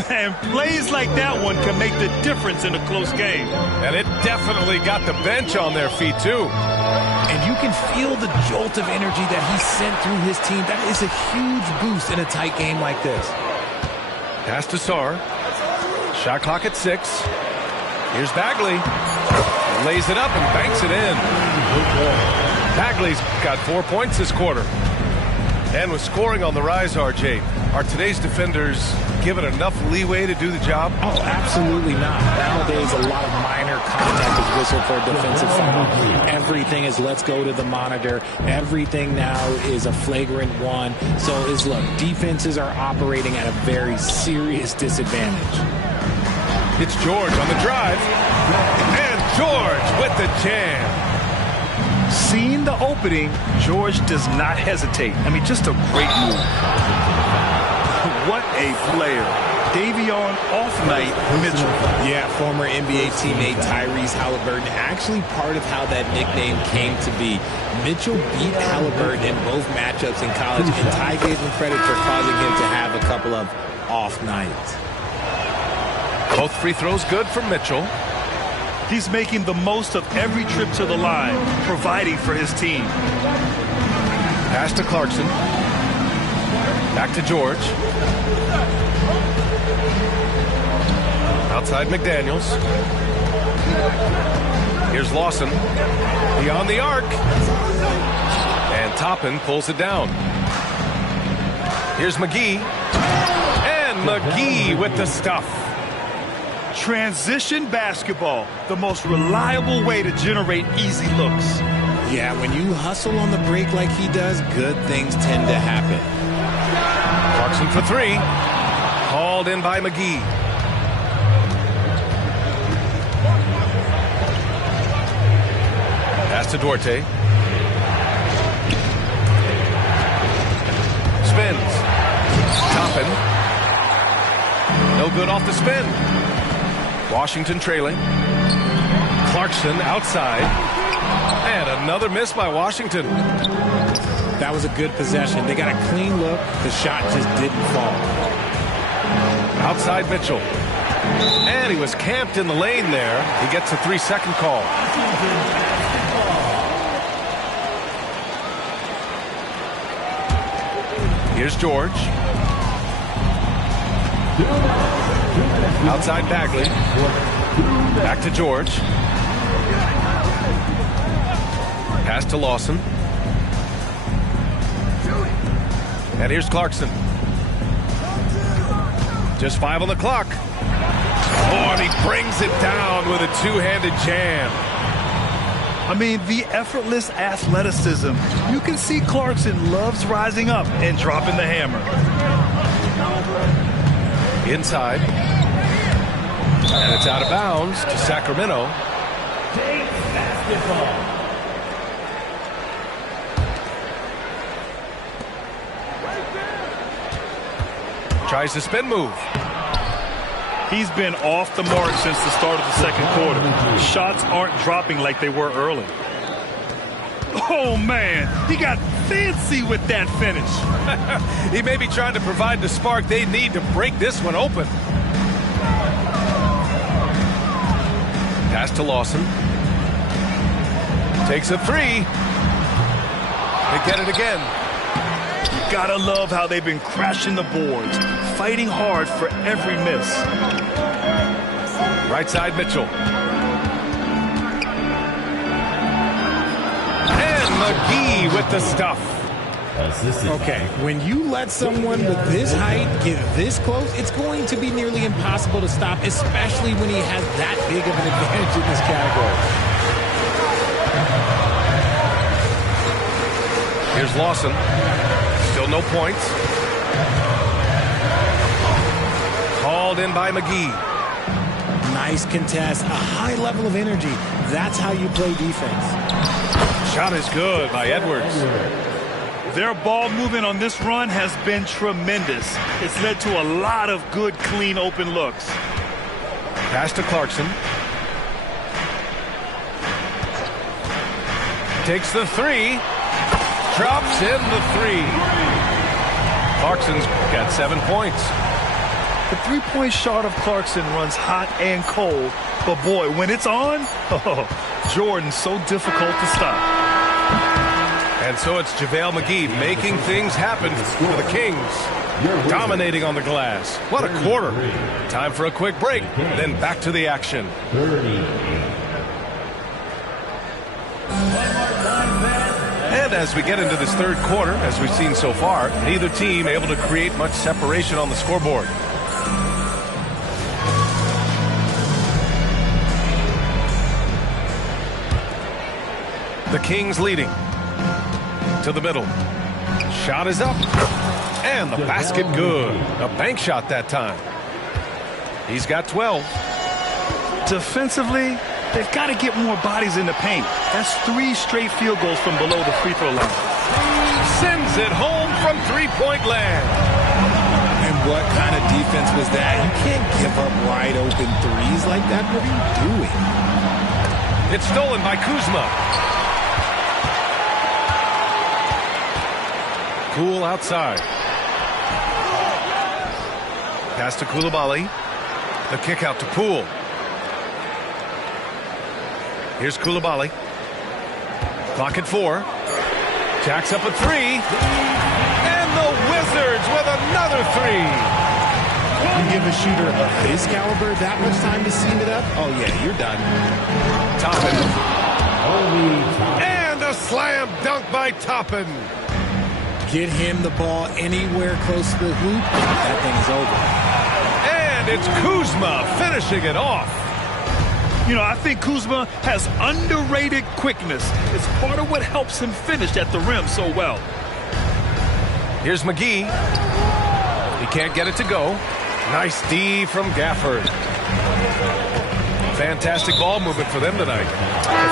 And plays like that one can make the difference in a close game. And it definitely got the bench on their feet, too. And you can feel the jolt of energy that he sent through his team. That is a huge boost in a tight game like this. Pass to Sarr. Shot clock at 6. Here's Bagley. Lays it up and banks it in. Bagley's got 4 points this quarter. And with scoring on the rise, RJ, are today's defenders given enough leeway to do the job? Oh, absolutely not. Nowadays, a lot of minor contact is whistled for a defensive foul. Everything is let's go to the monitor. Everything now is a flagrant one. So, look, defenses are operating at a very serious disadvantage. It's George on the drive. And George with the jam. Seeing the opening, George does not hesitate. I mean, just a great move. What a player. Davion off-night Mitchell. Yeah, former NBA teammate Tyrese Halliburton, actually part of how that nickname came to be. Mitchell beat Halliburton in both matchups in college, and Ty gave him credit for causing him to have a couple of off nights. Both free throws good for Mitchell. He's making the most of every trip to the line, providing for his team. Pass to Clarkson. Back to George. Outside McDaniels. Here's Lawson. Beyond the arc. And Toppin pulls it down. Here's McGee. And McGee with the stuff. Transition basketball, the most reliable way to generate easy looks. Yeah, when you hustle on the break like he does, good things tend to happen. Clarkson for 3. Called in by McGee. Pass to Duarte. Spins. Toppin. No good off the spin. Washington trailing. Clarkson outside. And another miss by Washington. That was a good possession. They got a clean look. The shot just didn't fall. Outside Mitchell. And he was camped in the lane there. He gets a 3-second call. Here's George. Outside Bagley. Back to George. Pass to Lawson. And here's Clarkson. Just 5 on the clock. Oh, and he brings it down with a two-handed jam. I mean, the effortless athleticism. You can see Clarkson loves rising up and dropping the hammer. Inside. And it's out of bounds to Sacramento. Take basketball. Tries the spin move. He's been off the mark since the start of the second quarter. Shots aren't dropping like they were early. Oh, man. He got fancy with that finish. He may be trying to provide the spark they need to break this one open. Pass to Lawson. Takes a three. They get it again. Gotta love how they've been crashing the boards, fighting hard for every miss. Right side, Mitchell. And McGee with the stuff. Okay, when you let someone with this height get this close, it's going to be nearly impossible to stop, especially when he has that big of an advantage in this category. Here's Lawson. Still no points. Called in by McGee. Nice contest, a high level of energy. That's how you play defense. Shot is good by Edwards. Their ball movement on this run has been tremendous. It's led to a lot of good, clean, open looks. Pass to Clarkson. Takes the three. Drops in the three. Clarkson's got 7 points. The three-point shot of Clarkson runs hot and cold, but boy, when it's on, Jordan's so difficult to stop. And so it's JaVale McGee making things happen for the Kings. Dominating on the glass. What a quarter. Time for a quick break, then back to the action. And as we get into this third quarter, as we've seen so far, neither team able to create much separation on the scoreboard. The Kings leading to the middle. Shot is up. And the basket good. A bank shot that time. He's got 12. Defensively, they've got to get more bodies in the paint. That's 3 straight field goals from below the free throw line. Sends it home from three-point land. And what kind of defense was that? You can't give up wide open threes like that. What are you doing? It's stolen by Kuzma. Cool outside. Pass to Coulibaly. The kick out to Poole. Here's Coulibaly. Clock at 4. Jacks up a 3. And the Wizards with another 3. You give a shooter of his caliber that much time to seam it up? Oh, yeah, you're done. Toppin. And a slam dunk by Toppin. Get him the ball anywhere close to the hoop, that thing is over. And it's Kuzma finishing it off. You know, I think Kuzma has underrated quickness. It's part of what helps him finish at the rim so well. Here's McGee. He can't get it to go. Nice D from Gafford. Fantastic ball movement for them tonight.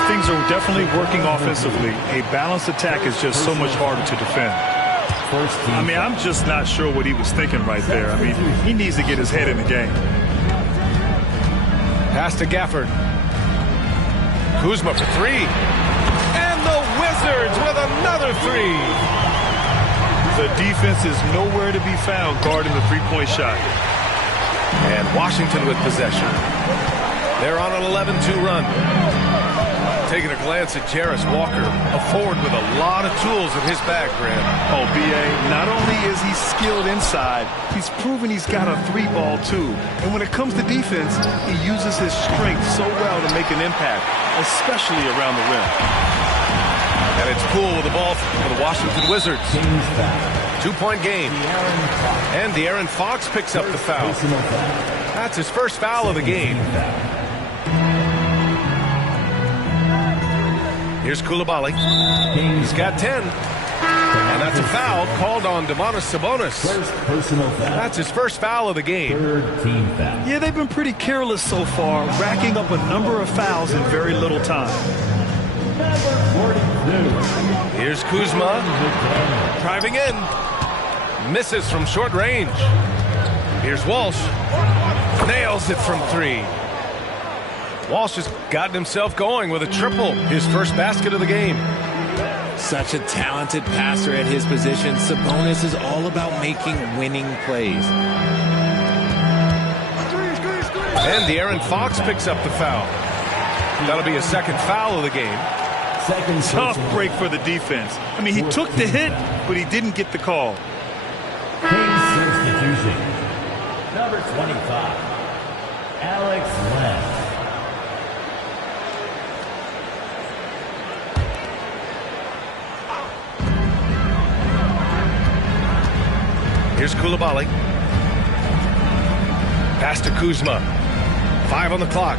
Things are definitely working offensively. A balanced attack is just so much harder to defend. I mean, I'm just not sure what he was thinking right there. I mean, he needs to get his head in the game. Pass to Gafford. Kuzma for 3. And the Wizards with another 3. The defense is nowhere to be found guarding the three-point shot. And Washington with possession. They're on an 11-2 run. Taking a glance at Jarris Walker, a forward with a lot of tools in his bag, Grant. Oh, B.A., not only is he skilled inside, he's proven he's got a 3-ball too. And when it comes to defense, he uses his strength so well to make an impact, especially around the rim. And it's Poole with the ball for the Washington Wizards. 2-point game. And De'Aaron Fox picks up the foul. That's his first foul of the game. Here's Coulibaly. He's got 10. And that's a foul called on Domantas Sabonis. That's his first foul of the game. Yeah, they've been pretty careless so far, racking up a number of fouls in very little time. Here's Kuzma. Driving in. Misses from short range. Here's Walsh. Nails it from 3. Walsh has gotten himself going with a triple. His first basket of the game. Such a talented passer at his position. Sabonis is all about making winning plays. And De'Aaron Fox picks up the foul. That'll be a second foul of the game. Tough break for the defense. I mean, he took the hit, but he didn't get the call. Kings substitution. Number 25, Alex Len. Here's Coulibaly. Pass to Kuzma. 5 on the clock.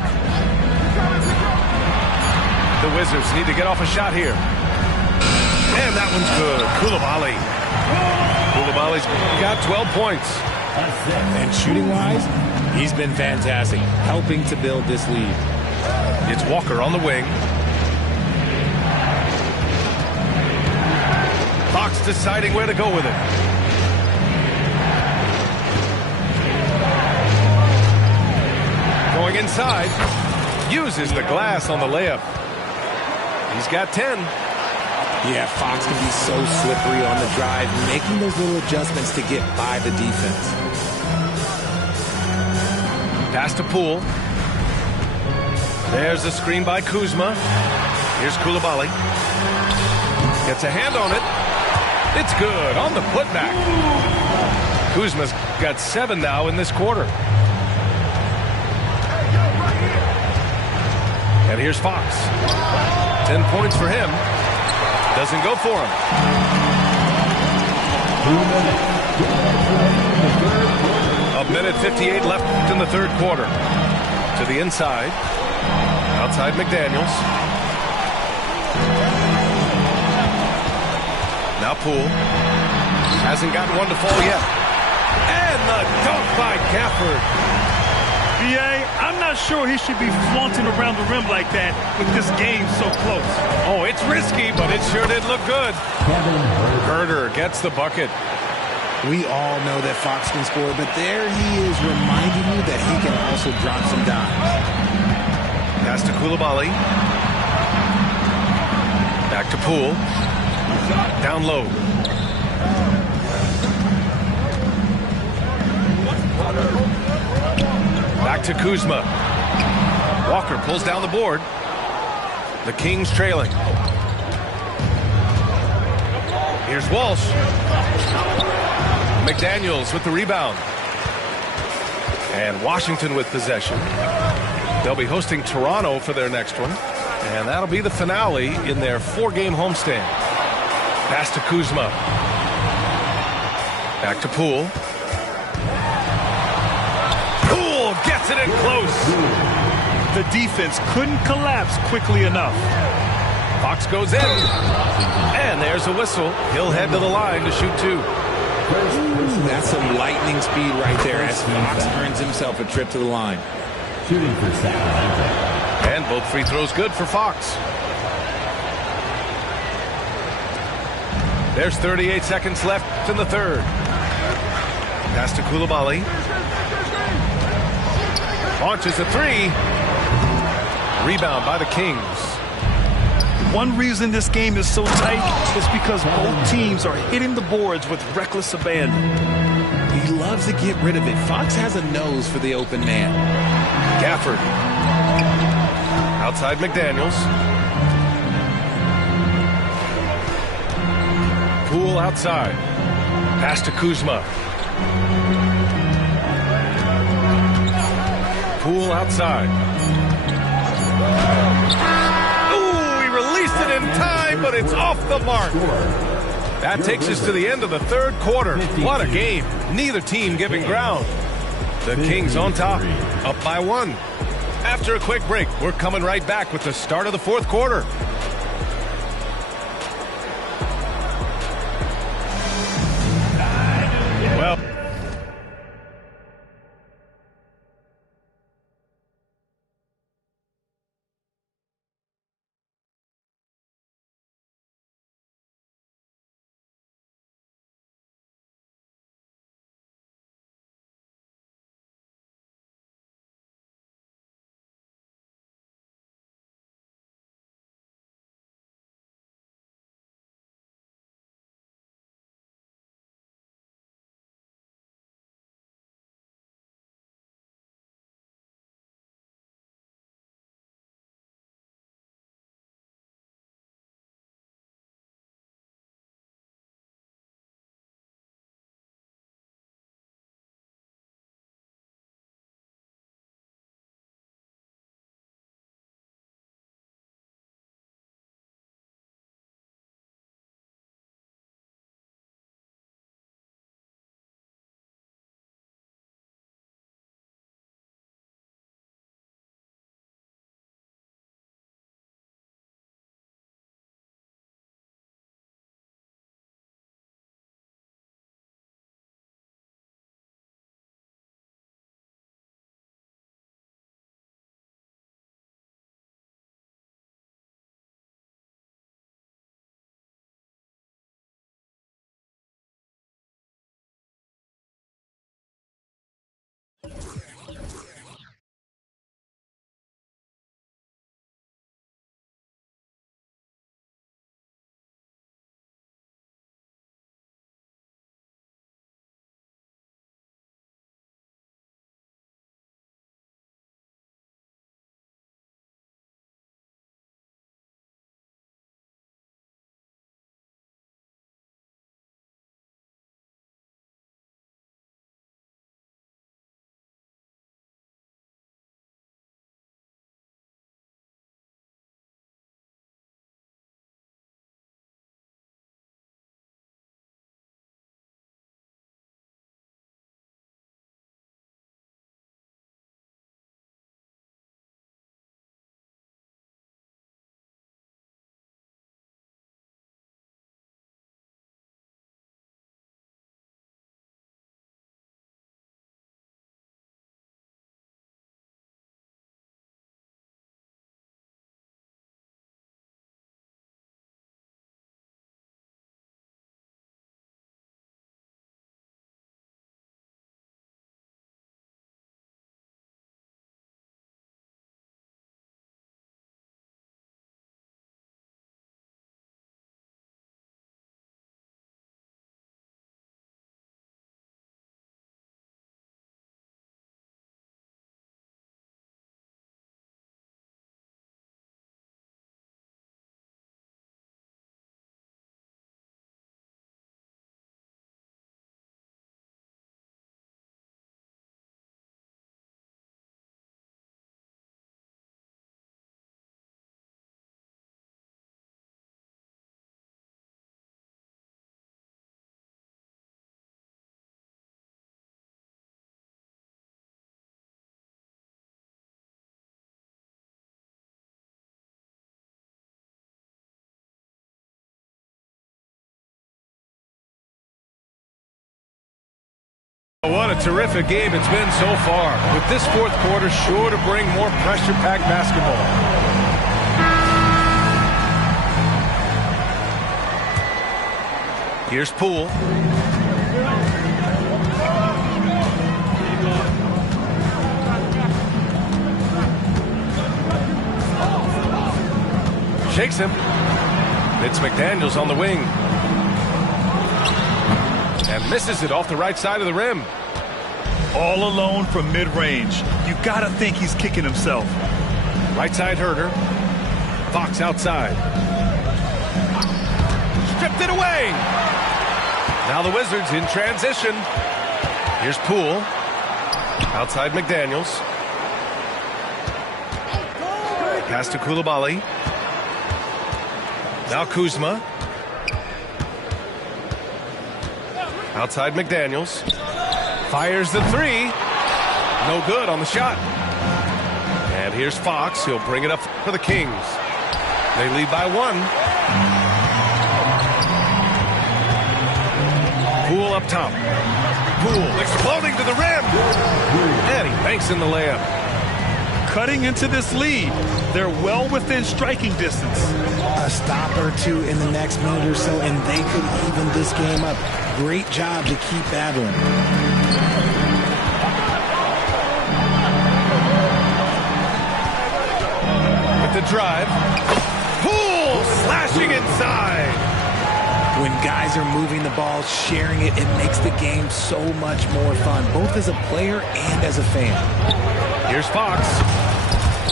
The Wizards need to get off a shot here. And that one's good. Coulibaly. Coulibaly's got 12 points. And shooting-wise, he's been fantastic, helping to build this lead. It's Walker on the wing. Fox deciding where to go with it. Going inside. Uses the glass on the layup. He's got 10. Yeah, Fox can be so slippery on the drive, making those little adjustments to get by the defense. Pass to Poole. There's a screen by Kuzma. Here's Coulibaly. Gets a hand on it. It's good on the putback. Kuzma's got 7 now in this quarter. And here's Fox. 10 points for him. Doesn't go for him. A minute 58 left in the third quarter. To the inside. Outside McDaniels. Now Poole. Hasn't gotten one to fall yet. And the dunk by Gafford. B.A., I'm not sure he should be flaunting around the rim like that with this game so close. Oh, it's risky, but it sure did look good. Herder gets the bucket. We all know that Fox can score, but there he is reminding you that he can also drop some dimes. Pass to Coulibaly. Back to Poole. Down low. Back to Kuzma. Walker pulls down the board. The Kings trailing. Here's Walsh. McDaniels with the rebound. And Washington with possession. They'll be hosting Toronto for their next one. And that'll be the finale in their 4-game homestand. Pass to Kuzma. Back to Poole. Poole gets it in close. The defense couldn't collapse quickly enough. Fox goes in. And there's a whistle. He'll head to the line to shoot 2. That's some lightning speed right there as Fox earns himself a trip to the line. Shooting for Sacramento. And both free throws good for Fox. There's 38 seconds left in the third. Pass to Coulibaly. Launches a 3. Rebound by the Kings. One reason this game is so tight is because both teams are hitting the boards with reckless abandon. He loves to get rid of it. Fox has a nose for the open man. Gafford. Outside McDaniels. Poole outside. Pass to Kuzma. Poole outside. Ooh, he released it in time, but it's off the mark. That takes us to the end of the third quarter. What a game. Neither team giving ground. The Kings on top, up by 1. After a quick break, we're coming right back with the start of the fourth quarter. What a terrific game it's been so far, with this fourth quarter sure to bring more pressure-packed basketball. Here's Poole. Shakes him. It's McDaniels on the wing. And misses it off the right side of the rim. All alone from mid-range. You gotta think he's kicking himself. Right side Herder. Fox outside. Stripped it away. Now the Wizards in transition. Here's Poole. Outside McDaniels. Pass to Coulibaly. Now Kuzma. Outside McDaniels. Fires the three. No good on the shot. And here's Fox. He'll bring it up for the Kings. They lead by 1. Poole up top. Poole exploding to the rim. And he banks in the layup. Cutting into this lead. They're well within striking distance. A stop or two in the next minute or so, and they could even this game up. Great job to keep battling. With the drive. Poole slashing inside. When guys are moving the ball, sharing it, it makes the game so much more fun, both as a player and as a fan. Here's Fox.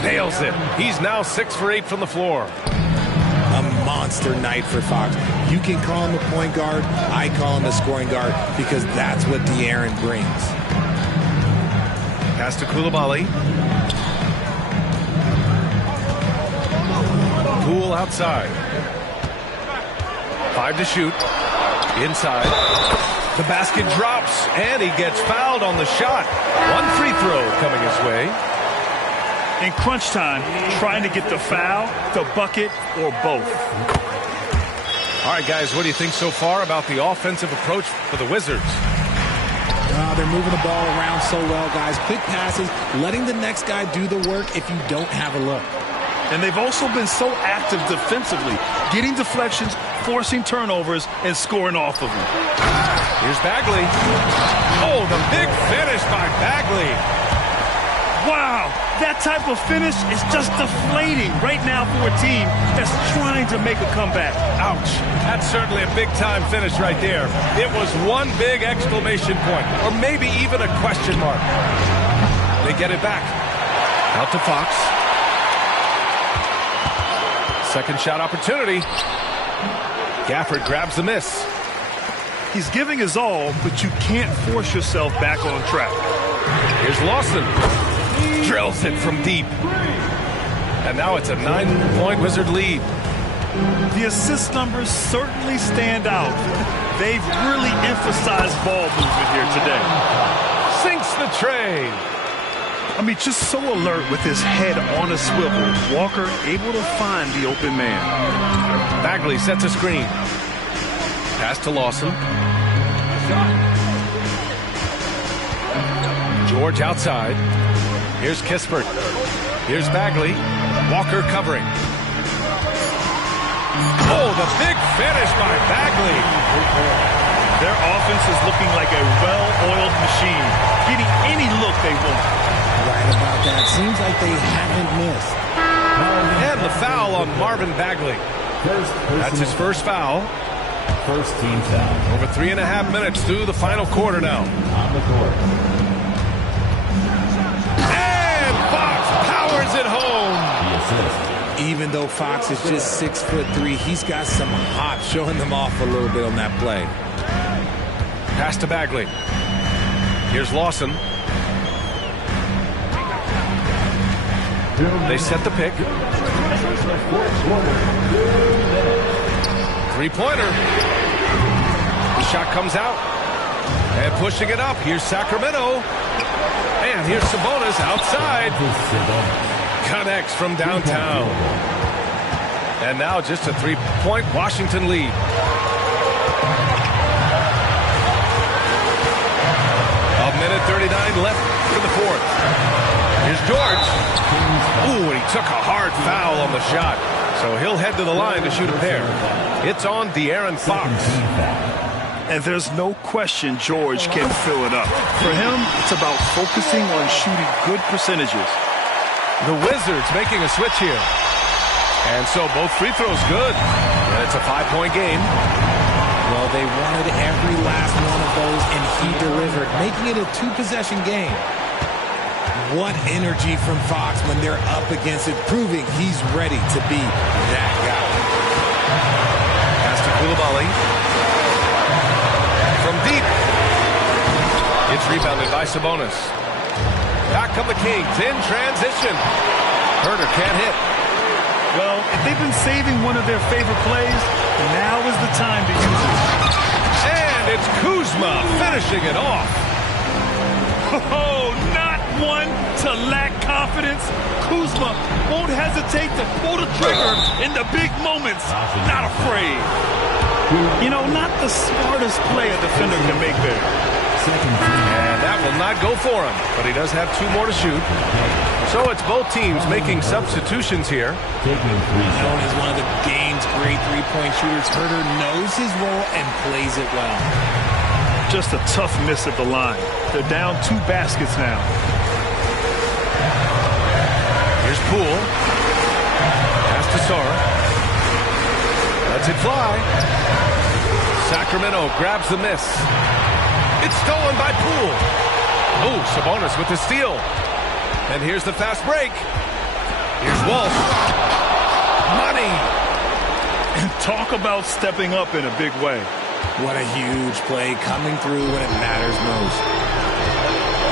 Nails it. He's now 6 for 8 from the floor. A monster night for Fox. You can call him a point guard. I call him a scoring guard because that's what De'Aaron brings. Pass to Coulibaly. Poole outside. 5 to shoot. Inside. The basket drops, and he gets fouled on the shot. 1 free throw coming his way. In crunch time, trying to get the foul, the bucket, or both. All right, guys, what do you think so far about the offensive approach for the Wizards? They're moving the ball around so well, guys. Quick passes, letting the next guy do the work if you don't have a look. And they've also been so active defensively, getting deflections, forcing turnovers, and scoring off of them. Here's Bagley. Oh, the big finish by Bagley. Wow, that type of finish is just deflating right now for a team that's trying to make a comeback. Ouch. That's certainly a big-time finish right there. It was one big exclamation point, or maybe even a question mark. They get it back. Out to Fox. Second shot opportunity. Gafford grabs the miss. He's giving his all, but you can't force yourself back on track. Here's Lawson. Drills it from deep. And now it's a 9-point Wizard lead. The assist numbers certainly stand out. They've really emphasized ball movement here today. Sinks the tray. I mean, just so alert with his head on a swivel. Walker able to find the open man. Bagley sets a screen. Pass to Lawson. George outside. Here's Kispert. Here's Bagley. Walker covering. Oh, the big finish by Bagley. Their offense is looking like a well-oiled machine, getting any look they want. Right about that. Seems like they haven't missed. And the foul on Marvin Bagley. That's his first foul. First team foul. Over 3.5 minutes through the final quarter now. On the court. And Fox powers it home. The assist. Even though Fox is just 6'3", he's got some hop, showing them off a little bit on that play. Pass to Bagley. Here's Lawson. They set the pick. Three-pointer. The shot comes out. And pushing it up. Here's Sacramento. And here's Sabonis outside. Connects from downtown. And now just a 3-point Washington lead. A minute 3:49 left for the fourth. Here's George. Ooh, and he took a hard foul on the shot. So he'll head to the line to shoot a pair. It's on De'Aaron Fox. And there's no question George can fill it up. For him, it's about focusing on shooting good percentages. The Wizards making a switch here. And so both free throws good. And it's a 5-point game. Well, they wanted every last one of those, and he delivered, making it a 2-possession game. What energy from Fox when they're up against it, proving he's ready to be that guy. Pass to Coulibaly. From deep. It's rebounded by Sabonis. Back come the Kings in transition. Herter can't hit. Well, if they've been saving one of their favorite plays, now is the time to use it. And it's Kuzma finishing it off. Oh, not one to lack confidence. Kuzma won't hesitate to pull the trigger in the big moments. Not afraid. You know, not the smartest play a defender can make there. And that will not go for him, but he does have 2 more to shoot. So it's both teams making substitutions here. Known as one of the game's great three-point shooters, Herter knows his role and plays it well. Just a tough miss at the line. They're down 2 baskets now. Here's Poole. Pass to Sara. Lets it fly. Sacramento grabs the miss. It's stolen by Poole. Oh, Sabonis with the steal. And here's the fast break. Here's Walsh. Money. And talk about stepping up in a big way. What a huge play coming through when it matters most.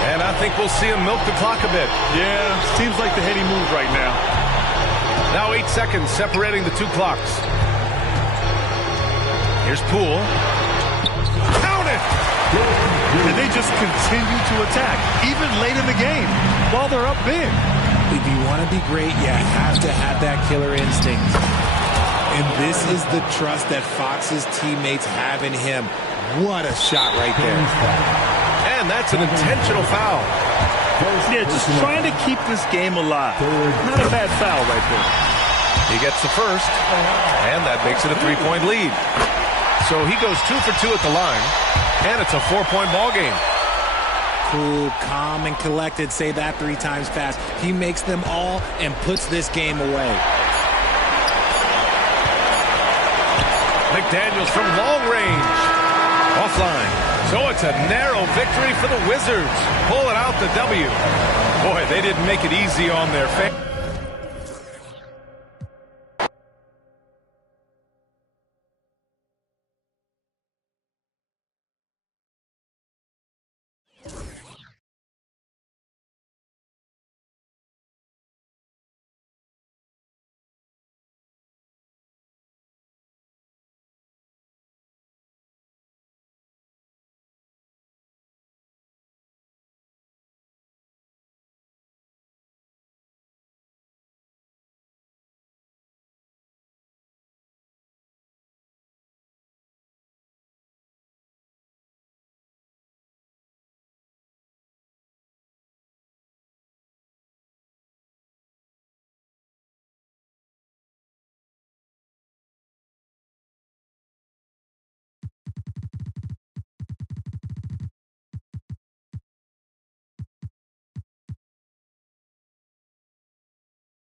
And I think we'll see him milk the clock a bit. Yeah, seems like the heady move right now. Now 8 seconds separating the 2 clocks. Here's Poole. Count it! And they just continue to attack, even late in the game, while they're up big. If you want to be great, you have to have that killer instinct. And this is the trust that Fox's teammates have in him. What a shot right there. And that's an intentional foul. Yeah, just trying to keep this game alive. Not a bad foul right there. He gets the first, and that makes it a 3-point lead. So he goes 2 for 2 at the line, and it's a 4-point ball game. Cool, calm, and collected. Say that 3 times fast. He makes them all and puts this game away. McDaniels from long range. Offline. So it's a narrow victory for the Wizards. Pull it out the W. Boy, they didn't make it easy on their fans.